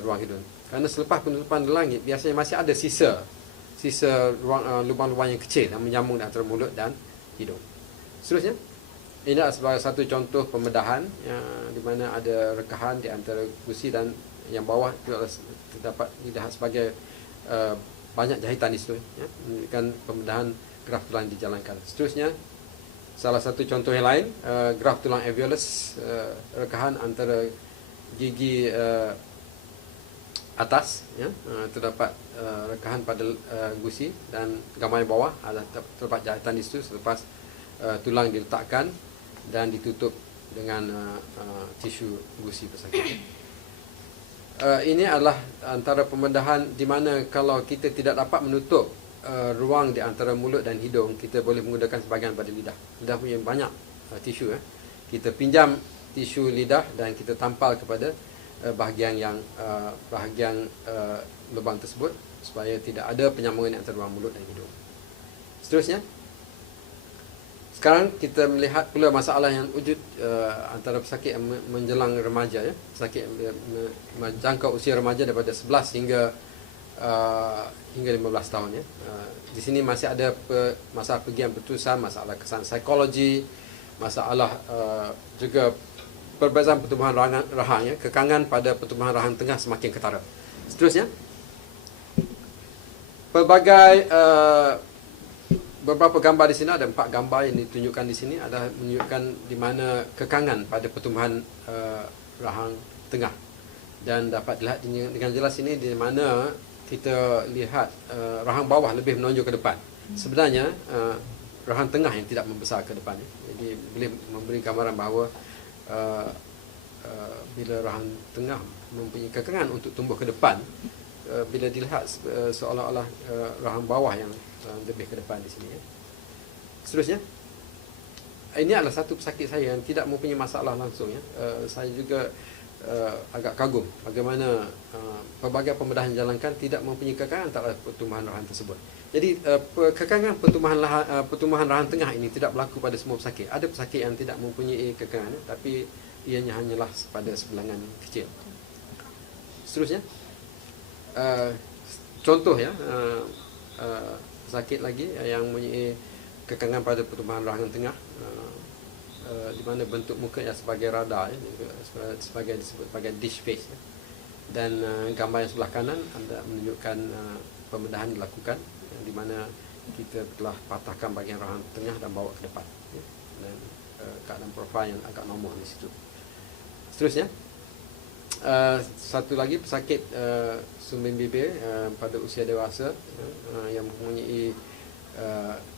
ruang hidung. Kerana selepas penutupan langit biasanya masih ada sisa ruang lubang-lubang yang kecil yang menyambung antara mulut dan hidung. Seterusnya, ini adalah sebagai satu contoh pembedahan di mana ada rekahan di antara gusi dan yang bawah itu adalah dapat dilihat sebagai banyak jahitan di situ, menunjukkan pembedahan graf tulang dijalankan. Seterusnya, salah satu contoh yang lain, graf tulang alveolus, rekahan antara gigi atas, terdapat rekahan pada gusi, dan gambar yang bawah adalah terdapat jahitan di situ selepas tulang diletakkan dan ditutup dengan tisu gusi pesakit. Ini adalah antara pembedahan di mana kalau kita tidak dapat menutup ruang di antara mulut dan hidung, kita boleh menggunakan sebahagian pada lidah. Lidah punya banyak tisu. Kita pinjam tisu lidah dan kita tampal kepada bahagian lubang tersebut supaya tidak ada penyambungan antara ruang mulut dan hidung. Seterusnya, sekarang kita melihat pula masalah yang wujud antara pesakit yang menjelang remaja, pesakit menjangkau usia remaja daripada 11 hingga 15 tahun. Di sini masih ada masalah pergian berterusan, masalah kesan psikologi, masalah juga perbezaan pertumbuhan rahang, kekangan pada pertumbuhan rahang tengah semakin ketara. Seterusnya, beberapa gambar di sini, ada 4 gambar yang ditunjukkan di sini adalah menunjukkan di mana kekangan pada pertumbuhan rahang tengah, dan dapat dilihat dengan jelas ini di mana kita lihat rahang bawah lebih menonjol ke depan. Sebenarnya rahang tengah yang tidak membesar ke depan. Jadi boleh memberi gambaran bahawa bila rahang tengah mempunyai kekangan untuk tumbuh ke depan, bila dilihat seolah-olah rahang bawah yang lebih ke depan di sini. Seterusnya, ini adalah satu pesakit saya yang tidak mempunyai masalah langsung. Saya juga agak kagum bagaimana pelbagai pembedahan jalankan tidak mempunyai kekangan antara pertumbuhan rahang tersebut. Jadi kekangan pertumbuhan rahang tengah ini tidak berlaku pada semua pesakit. Ada pesakit yang tidak mempunyai kekangan, tapi ianya hanyalah pada sebilangan kecil. Seterusnya, contoh pesakit lagi yang mempunyai kekangan pada pertumbuhan rahang tengah, di mana bentuk mukanya sebagai radar, disebut sebagai dish face, dan gambar yang sebelah kanan anda menunjukkan pembedahan dilakukan, di mana kita telah patahkan bahagian rahang tengah dan bawa ke depan, dan keadaan profil yang agak normal di situ. Seterusnya, satu lagi pesakit sumbing bibir pada usia dewasa yang mempunyai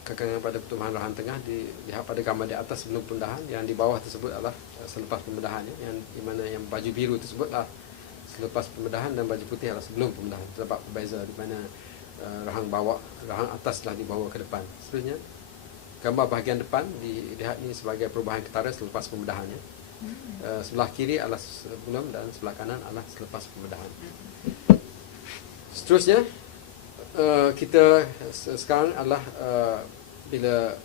kekangan pada pertumbuhan rahang tengah, dilihat pada gambar di atas sebelum pembedahan. Yang di bawah tersebut adalah selepas pembedahan, yang di mana yang baju biru tersebut adalah selepas pembedahan dan baju putih adalah sebelum pembedahan. Terdapat perbezaan di mana rahang atas telah dibawa ke depan. Seterusnya, gambar bahagian depan dilihat ini sebagai perubahan ketara selepas pembedahannya. Sebelah kiri adalah sebelum dan sebelah kanan adalah selepas pembedahan. Seterusnya, kita sekarang adalah bila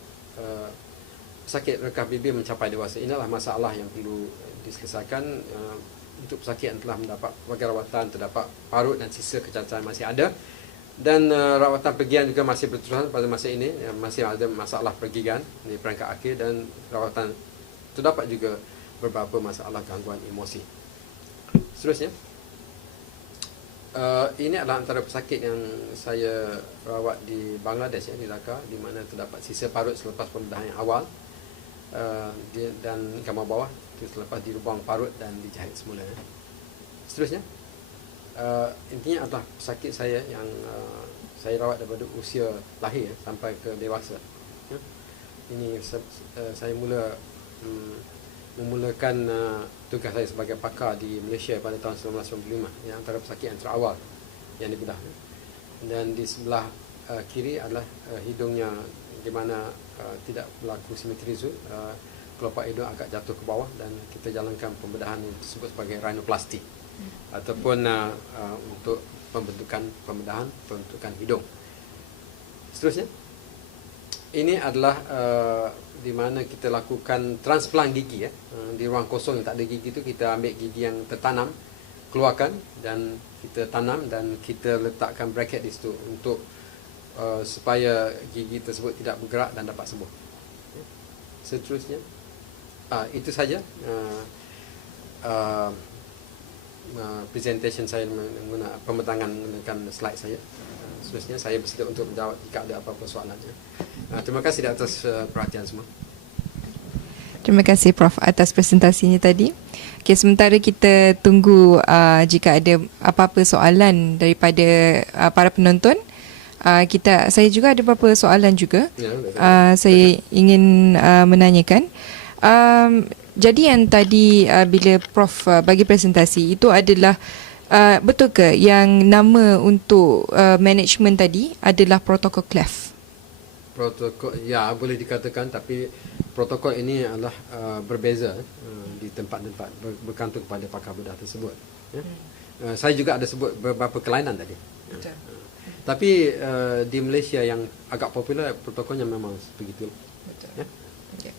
pesakit rekah bibir mencapai dewasa. Inilah masalah yang perlu diselesaikan untuk pesakit yang telah mendapat pelbagai rawatan, terdapat parut dan sisa kecacatan masih ada, dan rawatan pergian juga masih berterusan pada masa ini. Masih ada masalah pergigan di perangkat akhir, dan rawatan terdapat juga beberapa masalah gangguan emosi. Seterusnya, ini adalah antara pesakit yang saya rawat di Bangladesh, di Dhaka, di mana terdapat sisa parut selepas pembedahan yang awal, dan gambar bawah itu selepas dibuang parut dan dijahit semula. Seterusnya, intinya adalah pesakit saya yang saya rawat daripada usia lahir sampai ke dewasa. Ini saya memulakan tugas saya sebagai pakar di Malaysia pada tahun 1995, yang antara pesakit yang terawal yang dibedah. Dan di sebelah kiri adalah hidungnya, di mana tidak berlaku simetri zoom, kelopak hidung agak jatuh ke bawah, dan kita jalankan pembedahan yang disebut sebagai rhinoplasty, ataupun untuk pembentukan hidung. Seterusnya, ini adalah di mana kita lakukan transplant gigi, di ruang kosong yang tak ada gigi itu kita ambil gigi yang tertanam, keluarkan dan kita tanam, dan kita letakkan bracket di situ untuk supaya gigi tersebut tidak bergerak dan dapat sembuh. Seterusnya, itu saja presentation saya menggunakan pembentangan menggunakan slide saya. Seterusnya saya bersedia untuk menjawab jika ada apa-apa soalannya. Terima kasih atas perhatian semua. Terima kasih Prof atas presentasinya tadi. Okay, sementara kita tunggu jika ada apa-apa soalan daripada para penonton. Saya juga ada beberapa soalan juga. Saya ingin menanyakan. Jadi yang tadi bila Prof bagi presentasi itu adalah betul ke yang nama untuk management tadi adalah protokol cleft? Protokol, ya, boleh dikatakan, tapi protokol ini adalah berbeza di tempat-tempat bergantung kepada pakar bedah tersebut. Saya juga ada sebut beberapa kelainan tadi. Betul. Tapi di Malaysia yang agak popular protokolnya memang begitu. Betul. Ya? Okay.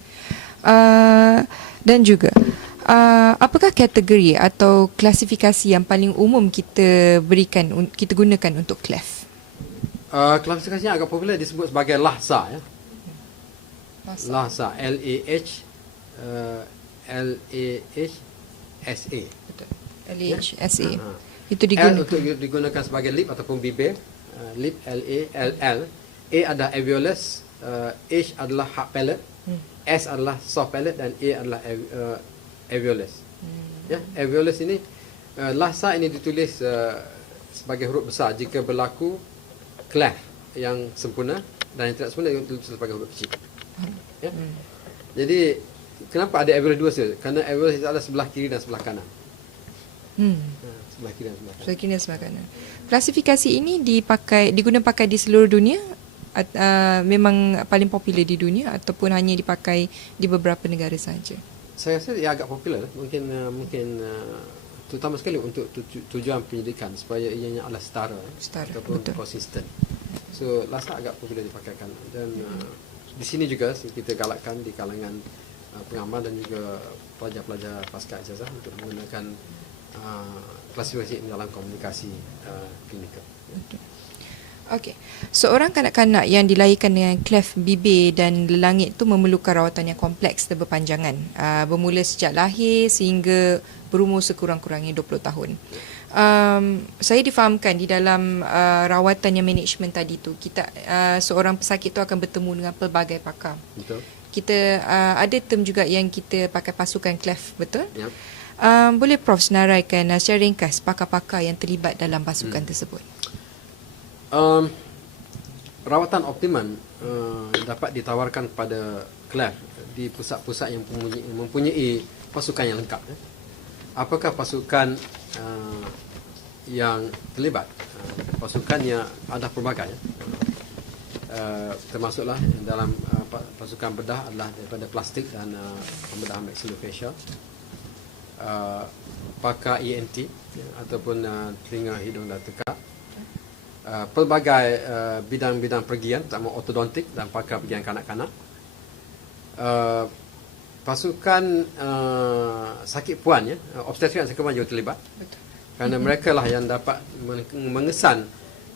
Dan juga apakah kategori atau klasifikasi yang paling umum kita gunakan untuk cleft? Klasifikasinya agak popular disebut sebagai LAHSA, ya. LAHSA, LAHSA. Betul. LAHSA. Ya? Itu digunakan. L untuk digunakan sebagai lip ataupun bibir. Lip, LALL. A adalah alveolus, H adalah hard palate, S adalah soft palate, dan A adalah alveolus. Ya, alveolus ini, LAHSA ini ditulis sebagai huruf besar jika berlaku cleft yang sempurna, dan yang tidak sempurna ditulis sebagai huruf kecil. Ya. Jadi kenapa ada alveolus dua sel? Kerana alveolus itu adalah sebelah kiri dan sebelah kanan. Sebelah kiri dan sebelah kanan. Sebelah kiri dan sebelah kanan. Klasifikasi ini digunakan pakai di seluruh dunia, memang paling popular di dunia, ataupun hanya dipakai di beberapa negara sahaja? Saya rasa ia agak popular, mungkin terutama sekali untuk tujuan penyidikan, supaya ianya adalah setara ataupun konsisten. So LAHSA agak popular dipakaikan, dan di sini juga kita galakkan di kalangan pengamal dan juga pelajar-pelajar pasca ijazah untuk menggunakan klasifikasi ini dalam komunikasi klinikal. Okey. Seorang kanak-kanak yang dilahirkan dengan cleft bibir dan lelangit itu memerlukan rawatan yang kompleks dan berpanjangan, bermula sejak lahir sehingga berumur sekurang-kurangnya 20 tahun. Saya difahamkan di dalam rawatan yang management tadi tu, kita seorang pesakit tu akan bertemu dengan pelbagai pakar. Betul. Kita ada term juga yang kita pakai pasukan cleft, betul? Yep. Boleh Prof senaraikan secara ringkas pakar-pakar yang terlibat dalam pasukan tersebut? Rawatan optimum dapat ditawarkan kepada cleft di pusat-pusat yang mempunyai pasukan yang lengkap. Apakah pasukan yang terlibat? Pasukan yang ada pelbagai, termasuklah dalam pasukan bedah adalah daripada plastik dan pembedahan maxillofacial, pakar ENT ataupun telinga, hidung dan tekak, pelbagai bidang-bidang pergian, terutama ortodontik dan pakar pergian kanak-kanak, pasukan sakit puan ya, obstetrik dan sakit puan juga terlibat. Betul. Kerana mereka lah yang dapat mengesan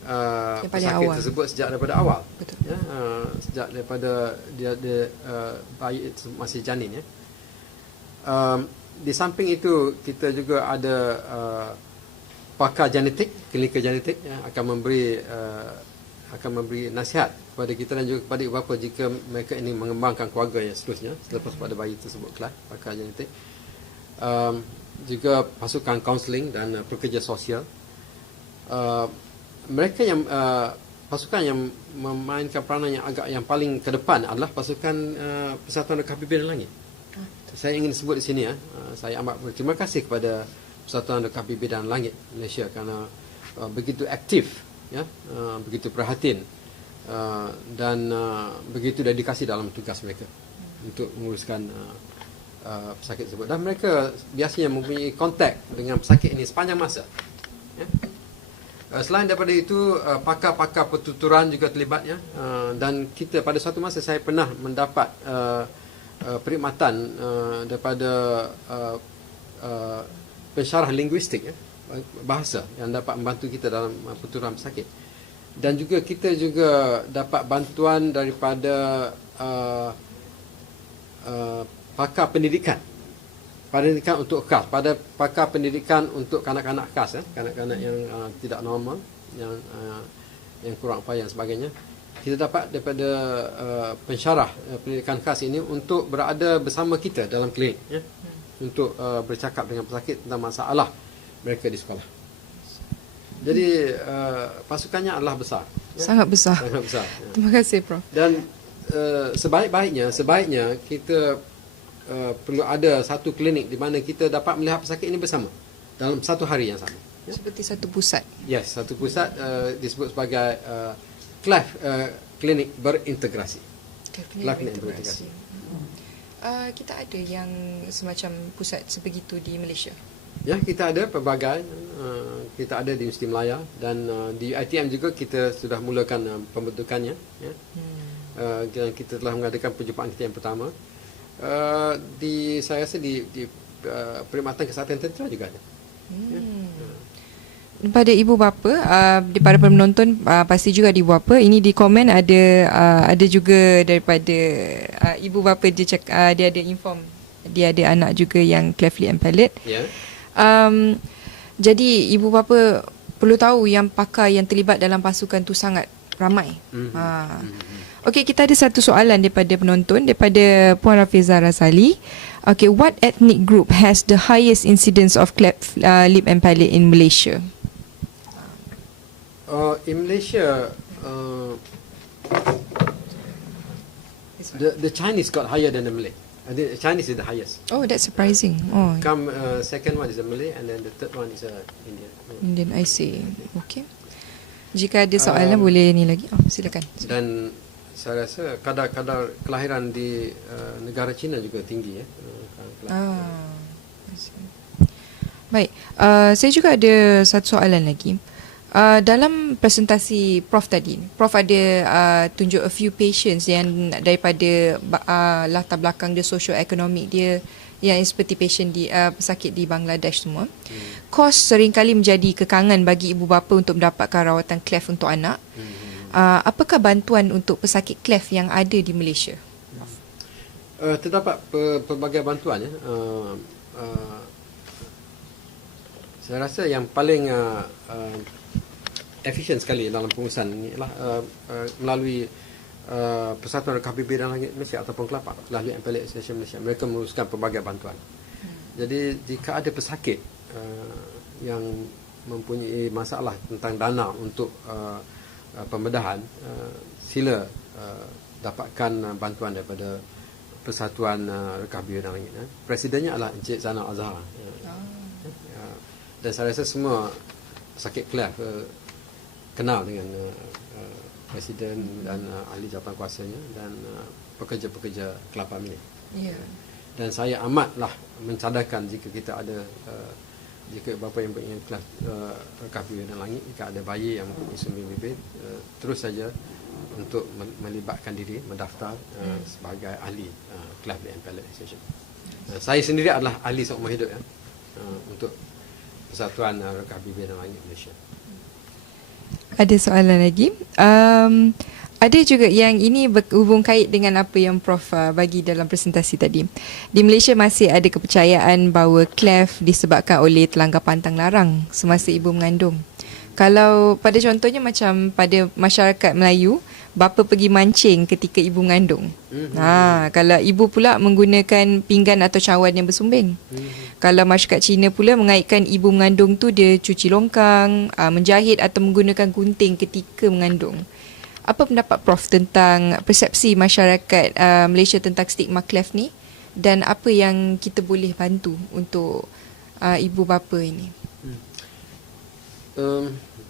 Yang paling pesakit awal. tersebut sejak daripada awal. Betul. Ya, sejak daripada dia bayi itu masih janin ya. Di samping itu kita juga ada pakar genetik, klinikal genetik ya, akan memberi nasihat kepada kita dan juga kepada ibu bapa jika mereka ini mengembangkan keluarga yang seterusnya selepas pada bayi tersebut kelak, pakar genetik. Juga pasukan kaunseling dan pekerja sosial. Mereka yang pasukan yang memainkan peranan yang paling ke depan adalah pasukan Persatuan Rekah Bibir dan Langit. Saya ingin sebut di sini ya, saya amat berterima kasih kepada Persatuan Rekah Bibir dan Langit Malaysia kerana begitu aktif ya, begitu perhatian dan begitu dedikasi dalam tugas mereka untuk menguruskan pesakit tersebut. Dan mereka biasanya mempunyai kontak dengan pesakit ini sepanjang masa ya. Selain daripada itu, pakar-pakar pertuturan juga terlibat ya. Dan kita pada suatu masa saya pernah mendapat perkhidmatan daripada pensyarah linguistik ya, bahasa yang dapat membantu kita dalam pertuturan pesakit. Dan juga kita juga dapat bantuan daripada pakar pendidikan untuk KAS, pada pakar pendidikan untuk kanak-kanak KAS ya, kanak-kanak yang tidak normal, yang kurang upaya dan sebagainya. Kita dapat daripada pensyarah pendidikan KAS ini untuk berada bersama kita dalam klinik ya, untuk bercakap dengan pesakit tentang masalah mereka di sekolah. Jadi pasukannya adalah besar ya? Sangat besar. Sangat besar ya. Terima kasih, Prof. Dan sebaiknya kita perlu ada satu klinik di mana kita dapat melihat pesakit ini bersama dalam satu hari yang sama ya? Seperti satu pusat. Yes, satu pusat disebut sebagai klinik berintegrasi. Klinik berintegrasi. Kita ada yang semacam pusat sebegitu di Malaysia. Ya, kita ada pelbagai. Kita ada di Mesti Melaya dan di ITM juga kita sudah mulakan pembentukannya ya. Dan kita telah mengadakan perjumpaan kita yang pertama. Saya rasa di Perkhidmatan Kesihatan Tentera juga ada. Ya. Pada ibu bapa, para penonton pasti juga di ibu bapa. Ini di komen ada juga daripada ibu bapa dia ada inform dia ada anak juga yang cleft lip and palate. Ya. Jadi ibu bapa perlu tahu yang pakar yang terlibat dalam pasukan tu sangat ramai. Okey, kita ada satu soalan daripada penonton, daripada Puan Rafiza Rasali. Okay, what ethnic group has the highest incidence of cleft lip and palate in Malaysia? In Malaysia, the Chinese got higher than the Malay. The Chinese is the highest. Oh, that's surprising. Oh, Second one is the Malay, and then the third one is Indian. Indian, I see. Okay. Jika ada soalan boleh ni lagi. Silakan. Dan saya rasa kadar kelahiran di negara China juga tinggi ya. Baik, saya juga ada satu soalan lagi. Dalam presentasi Prof tadi, Prof ada tunjuk a few patients yang daripada latar belakang dia, socio-ekonomik dia, yang seperti patient di pesakit di Bangladesh semua. Kos seringkali menjadi kekangan bagi ibu bapa untuk mendapatkan rawatan cleft untuk anak. Apakah bantuan untuk pesakit cleft yang ada di Malaysia? Terdapat pelbagai bantuan ya. Saya rasa yang paling efisien sekali dalam pengurusan ini ialah melalui Persatuan Rekah Bibir dan Langit Malaysia ataupun Kelapa, Lip and Palate Association Malaysia. Mereka menguruskan pelbagai bantuan. Jadi jika ada pesakit yang mempunyai masalah tentang dana untuk pembedahan, sila dapatkan bantuan daripada Persatuan Rekah Bibir dan Langit. Presidennya adalah Encik Zana Azhar. Dan saya rasa semua pesakit cleft kenal dengan Presiden dan ahli jawatan kuasanya dan pekerja-pekerja Kelapa Milik. Dan saya amatlah mencadangkan jika kita ada jika bapa yang punya kelas Rekah Bibir dan Langit, jika ada bayi yang mempunyai sumber bibir, terus saja untuk melibatkan diri mendaftar sebagai ahli Club and Palate Association. Saya sendiri adalah ahli seumur hidup untuk Persatuan Rekah Bibir dan Langit Malaysia. Ada soalan lagi. Ada juga yang ini berhubung kait dengan apa yang Prof bagi dalam presentasi tadi. Di Malaysia masih ada kepercayaan bahawa cleft disebabkan oleh terlanggar pantang larang semasa ibu mengandung. Kalau pada contohnya macam pada masyarakat Melayu, bapa pergi mancing ketika ibu mengandung. Kalau ibu pula menggunakan pinggan atau cawan yang bersumbing. Kalau masyarakat Cina pula mengaitkan ibu mengandung tu dia cuci longkang, menjahit atau menggunakan gunting ketika mengandung. Apa pendapat Prof tentang persepsi masyarakat Malaysia tentang stigma cleft ni dan apa yang kita boleh bantu untuk ibu bapa ini?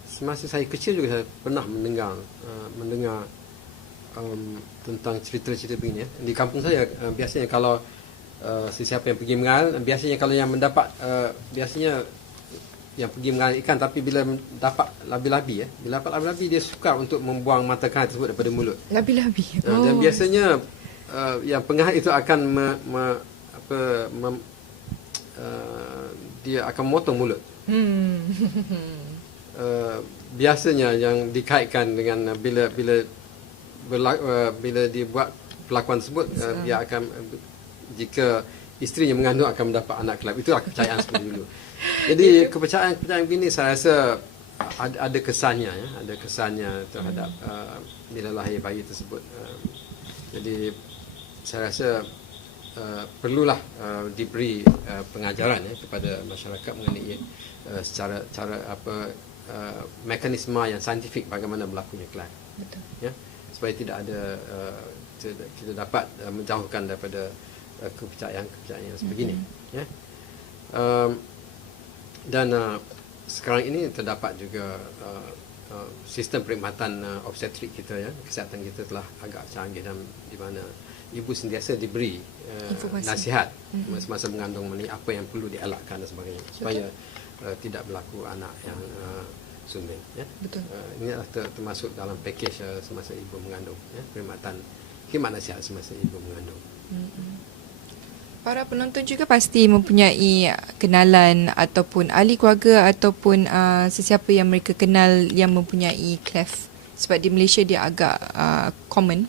Semasa saya kecil juga saya pernah mendengar tentang cerita-cerita begini. Di kampung saya biasanya kalau sesiapa yang pergi mengal, biasanya kalau yang mendapat biasanya yang pergi mengal ikan, tapi bila dapat labi-labi bila dapat labi-labi dia sukar untuk membuang mata ikan tersebut daripada mulut. Labi-labi. Dan biasanya yang pengahat itu akan dia akan memotong mulut. Biasanya yang dikaitkan dengan bila dibuat perlakuan tersebut, dia akan, jika isterinya mengandung, akan mendapat anak kelab. Itulah kepercayaan seperti dulu. Jadi kepercayaan begini saya rasa ada kesannya terhadap bila lahir bayi tersebut. Jadi saya rasa perlulah diberi pengajaran kepada masyarakat mengenai secara mekanisme yang saintifik bagaimana berlakunya kelab. Betul. Supaya tidak ada kita dapat menjauhkan daripada kepercayaan yang sebegini. Dan sekarang ini terdapat juga sistem perkhidmatan obstetrik kita, kesihatan kita telah agak canggih, dan di mana ibu sentiasa diberi nasihat semasa mengandung mengenai apa yang perlu dielakkan dan sebagainya supaya tidak berlaku anak yang sumbing. Betul. Ini adalah termasuk dalam pakej semasa ibu mengandung, perkhidmatan khidmat nasihat semasa ibu mengandung. Para penonton juga pasti mempunyai kenalan ataupun ahli keluarga ataupun sesiapa yang mereka kenal yang mempunyai cleft, sebab di Malaysia dia agak common.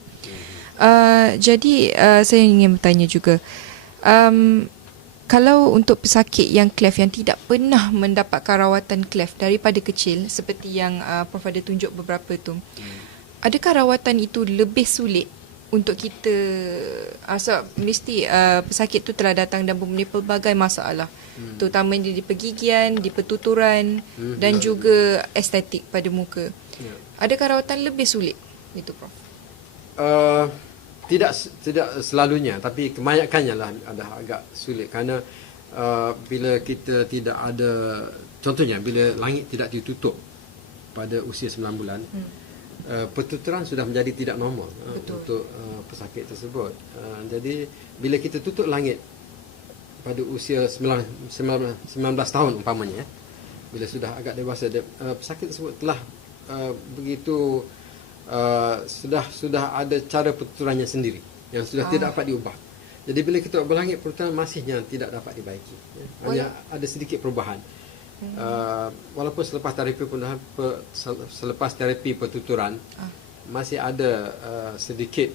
Jadi saya ingin bertanya juga, kalau untuk pesakit yang cleft yang tidak pernah mendapatkan rawatan cleft daripada kecil, seperti yang Prof ada tunjuk beberapa tu, adakah rawatan itu lebih sulit untuk kita, asal mesti pesakit tu telah datang dan mempunyai pelbagai masalah, terutamanya di pergigian, di pertuturan dan juga estetik pada muka. Adakah rawatan lebih sulit itu, Prof? Tidak selalunya, tapi kebanyakannya lah ada agak sulit, kerana bila kita tidak ada, contohnya bila langit tidak ditutup pada usia 9 bulan, pertuturan sudah menjadi tidak normal untuk pesakit tersebut. Jadi bila kita tutup langit pada usia 19 tahun umpamanya, bila sudah agak dewasa, pesakit tersebut telah begitu sudah ada cara pertuturannya sendiri yang sudah tidak dapat diubah. Jadi bila kita berlangit, pertuturan masihnya tidak dapat dibaiki. Hanya ada sedikit perubahan. Walaupun selepas terapi pertuturan masih ada sedikit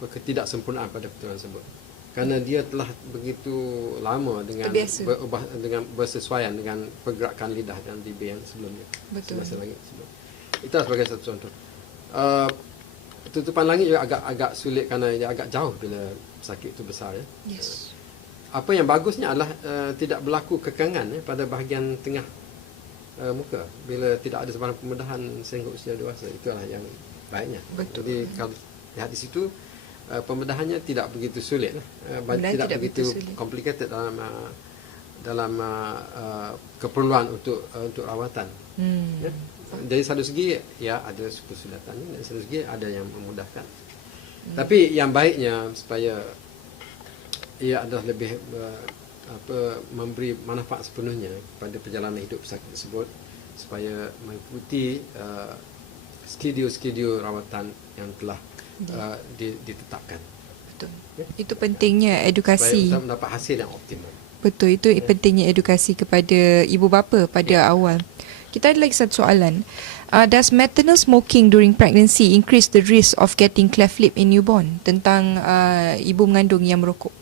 ketidaksempurnaan pada pertuturan tersebut, kerana dia telah begitu lama dengan bersesuaian dengan pergerakan lidah dan bibir yang sebelumnya. Betul. Semasa langit sebelum. Itu sebagai satu contoh. Tutupan langit juga agak sulit kerana dia agak jauh bila sakit itu besar. Yes. Apa yang bagusnya adalah tidak berlaku kekangan pada bahagian tengah muka bila tidak ada sebarang pembedahan sehingga usia dewasa. Itulah yang baiknya. Betul. Jadi kalau lihat di situ, pembedahannya tidak begitu sulit, tidak begitu complicated dalam keperluan untuk rawatan. Dari satu segi ada kesulitannya, dari satu segi ada yang memudahkan. Tapi yang baiknya supaya ia adalah lebih memberi manfaat sepenuhnya pada perjalanan hidup pesakit tersebut, supaya mengikuti schedule rawatan yang telah ditetapkan. Betul. Itu pentingnya edukasi. Supaya mendapat hasil yang optimal. Betul, itu pentingnya edukasi kepada ibu bapa pada awal. Kita ada lagi satu soalan. Does maternal smoking during pregnancy increase the risk of getting cleft lip in newborn? Tentang ibu mengandung yang merokok.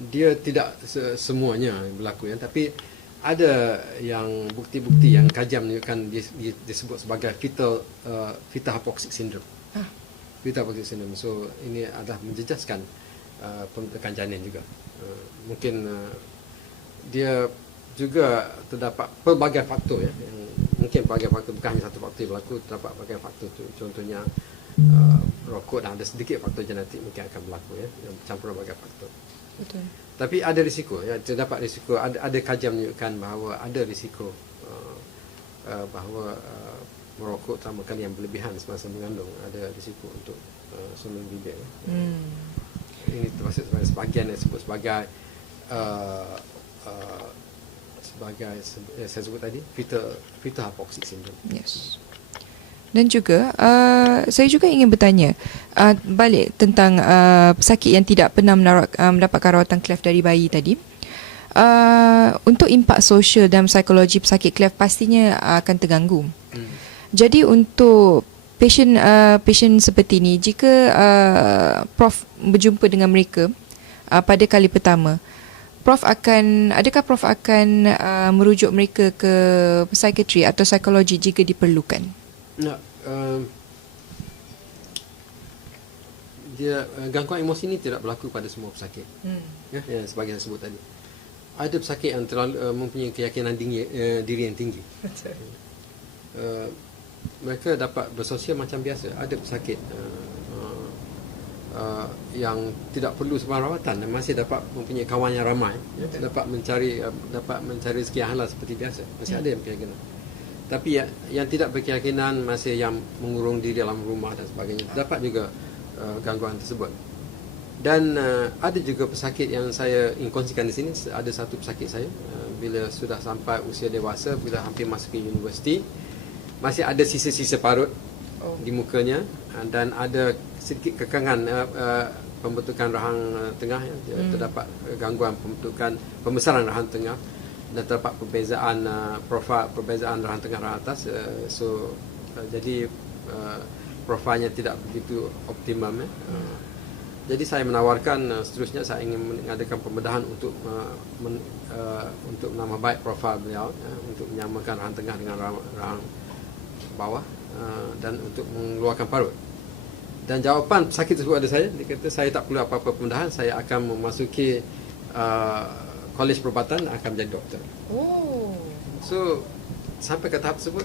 Dia tidak semuanya berlaku ya, tapi ada yang bukti-bukti yang kajian menunjukkan disebut sebagai fetal hypoxic syndrome. Fetal hypoxic syndrome. So ini adalah menjejaskan pembentukan janin juga. Mungkin dia juga terdapat pelbagai faktor ya. Mungkin pelbagai faktor, bukan hanya satu faktor berlaku, terdapat pelbagai faktor tu. Contohnya rokok dan ada sedikit faktor genetik mungkin akan berlaku ya, yang bercampur berbagai faktor. Betul. Tapi ada risiko ya, terdapat risiko, ada kajian menunjukkan bahawa ada risiko bahawa merokok terutama kali yang berlebihan semasa mengandung ada risiko untuk sulung bibir ya. Ini termasuk sebagian yang disebut sebagai saya sebut tadi fetal hypoxic syndrome. Yes. Dan juga saya juga ingin bertanya balik tentang pesakit yang tidak pernah mendapatkan rawatan cleft dari bayi tadi. Untuk impak sosial dan psikologi pesakit cleft pastinya akan terganggu. Jadi untuk patient seperti ini, jika Prof berjumpa dengan mereka pada kali pertama, adakah Prof akan merujuk mereka ke psikiatri atau psikologi jika diperlukan? Gangguan emosi ini tidak berlaku pada semua pesakit. Ya, sebagai yang saya sebut tadi. Ada pesakit yang terlalu mempunyai keyakinan diri yang tinggi. Mereka dapat bersosial macam biasa. Ada pesakit yang tidak perlu sebarang rawatan dan masih dapat mempunyai kawan yang ramai, dapat mencari rezeki yang halal seperti biasa. Masih ada yang keyakinan. Tapi yang tidak berkeyakinan, masih yang mengurung diri dalam rumah dan sebagainya, dapat juga gangguan tersebut. Dan ada juga pesakit yang saya inkongsikan di sini. Ada satu pesakit saya bila sudah sampai usia dewasa, bila hampir masuk ke universiti, masih ada sisa-sisa parut di mukanya dan ada sedikit kekangan pembentukan rahang tengah ya. Terdapat gangguan pembesaran rahang tengah dan terdapat perbezaan perbezaan rahang tengah rahang atas. Jadi profilnya tidak begitu optimum ya. Jadi saya menawarkan seterusnya saya ingin mengadakan pembedahan untuk menambah baik profil beliau ya, untuk menyamakan rahang tengah dengan rahang bawah dan untuk mengeluarkan parut. Dan jawapan sakit tersebut ada saya, dia kata saya tak perlu apa-apa pembedahan, saya akan memasuki kolej perubatan akan menjadi doktor. So sampai ke tahap tersebut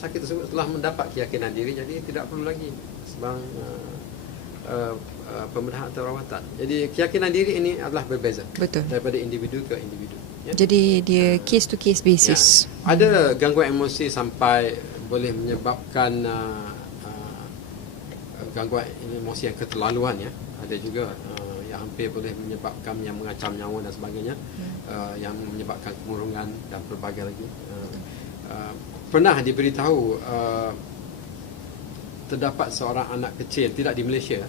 sakit tersebut telah mendapat keyakinan diri, jadi tidak perlu lagi sebang pembedahan atau rawatan. Jadi keyakinan diri ini adalah berbeza. Betul. Daripada individu ke individu ya? Jadi dia case to case basis ya. Ada gangguan emosi sampai boleh menyebabkan gangguan emosi yang keterlaluan ya. Ada juga yang hampir boleh menyebabkan yang mengancam nyawa dan sebagainya, yang menyebabkan kemurungan dan pelbagai lagi. Pernah diberitahu terdapat seorang anak kecil, tidak di Malaysia,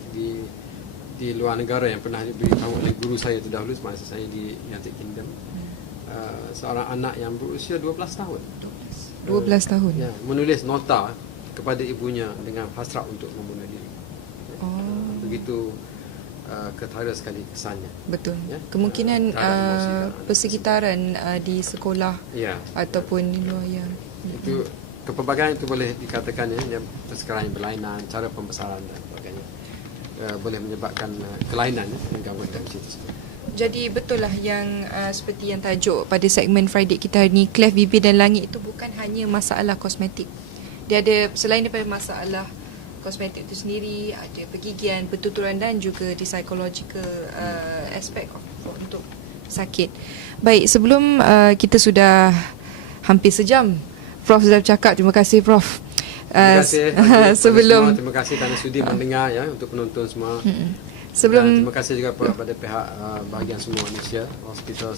di luar negara, yang pernah diberitahu oleh guru saya terdahulu semasa saya di United Kingdom. Seorang anak yang berusia 12 tahun. 12 tahun. Ya, menulis nota kepada ibunya dengan hasrat untuk membunuh diri. Begitu ketara sekali kesannya. Betul. Ya? Kemungkinan persekitaran di sekolah ataupun di luar ya. Itu kepelbagaian itu boleh dikatakan ya, persekarahan berlainan, cara pembesaran dan sebagainya. Boleh menyebabkan kelainan yang gangguan dalam situ. Jadi betul lah yang seperti yang tajuk pada segmen Friday kita hari ni, cleft bibir dan langit itu bukan hanya masalah kosmetik. Dia ada selain daripada masalah kosmetik itu sendiri, ada pergigian, pertuturan dan juga di psychological aspek untuk sakit. Baik, sebelum kita sudah hampir sejam, Prof sudah bercakap. Terima kasih Prof. Terima kasih sebelum semua. Terima kasih kerana sudi mendengar ya, untuk penonton semua. Sebelum terima kasih juga kepada pihak bahagian semua Malaysia, Hospital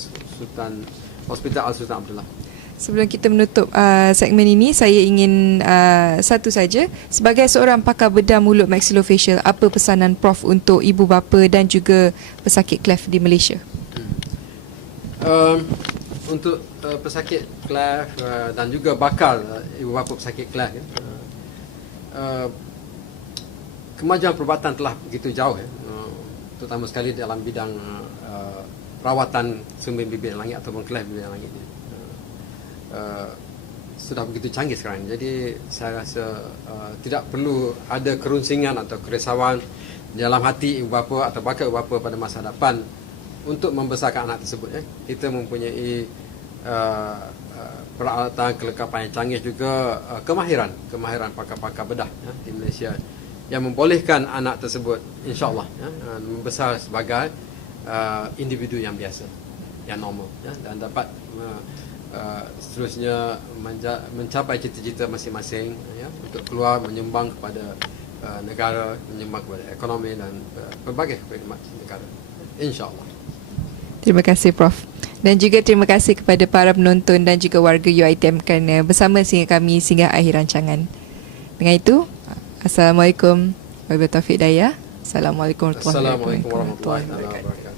Al Sultan Abdullah. Sebelum kita menutup segmen ini, saya ingin satu saja. Sebagai seorang pakar bedah mulut maxillofacial, apa pesanan Prof untuk ibu bapa dan juga pesakit cleft di Malaysia? Untuk pesakit cleft dan juga bakal ibu bapa pesakit cleft, kemajuan perubatan telah begitu jauh, terutama sekali dalam bidang rawatan sumber bibir langit ataupun cleft bibir langit ini. Sudah begitu canggih sekarang. Jadi saya rasa tidak perlu ada kerunsingan atau kerisauan dalam hati ibu bapa atau bakal ibu bapa pada masa depan untuk membesarkan anak tersebut. Kita mempunyai peralatan kelengkapan yang canggih, juga kemahiran pakar-pakar bedah di Malaysia yang membolehkan anak tersebut insya-Allah membesar sebagai individu yang biasa, yang normal, dan dapat seterusnya mencapai cita-cita masing-masing, untuk keluar menyumbang kepada negara, menyumbang kepada ekonomi dan berbagai khidmat negara, insya-Allah. Terima kasih Prof. Dan juga terima kasih kepada para penonton dan juga warga UiTM kerana bersama sehingga kami singgah akhir rancangan. Dengan itu, Assalamualaikum warahmatullahi wabarakatuh. Assalamualaikum warahmatullahi wabarakatuh. Wabarakatuh.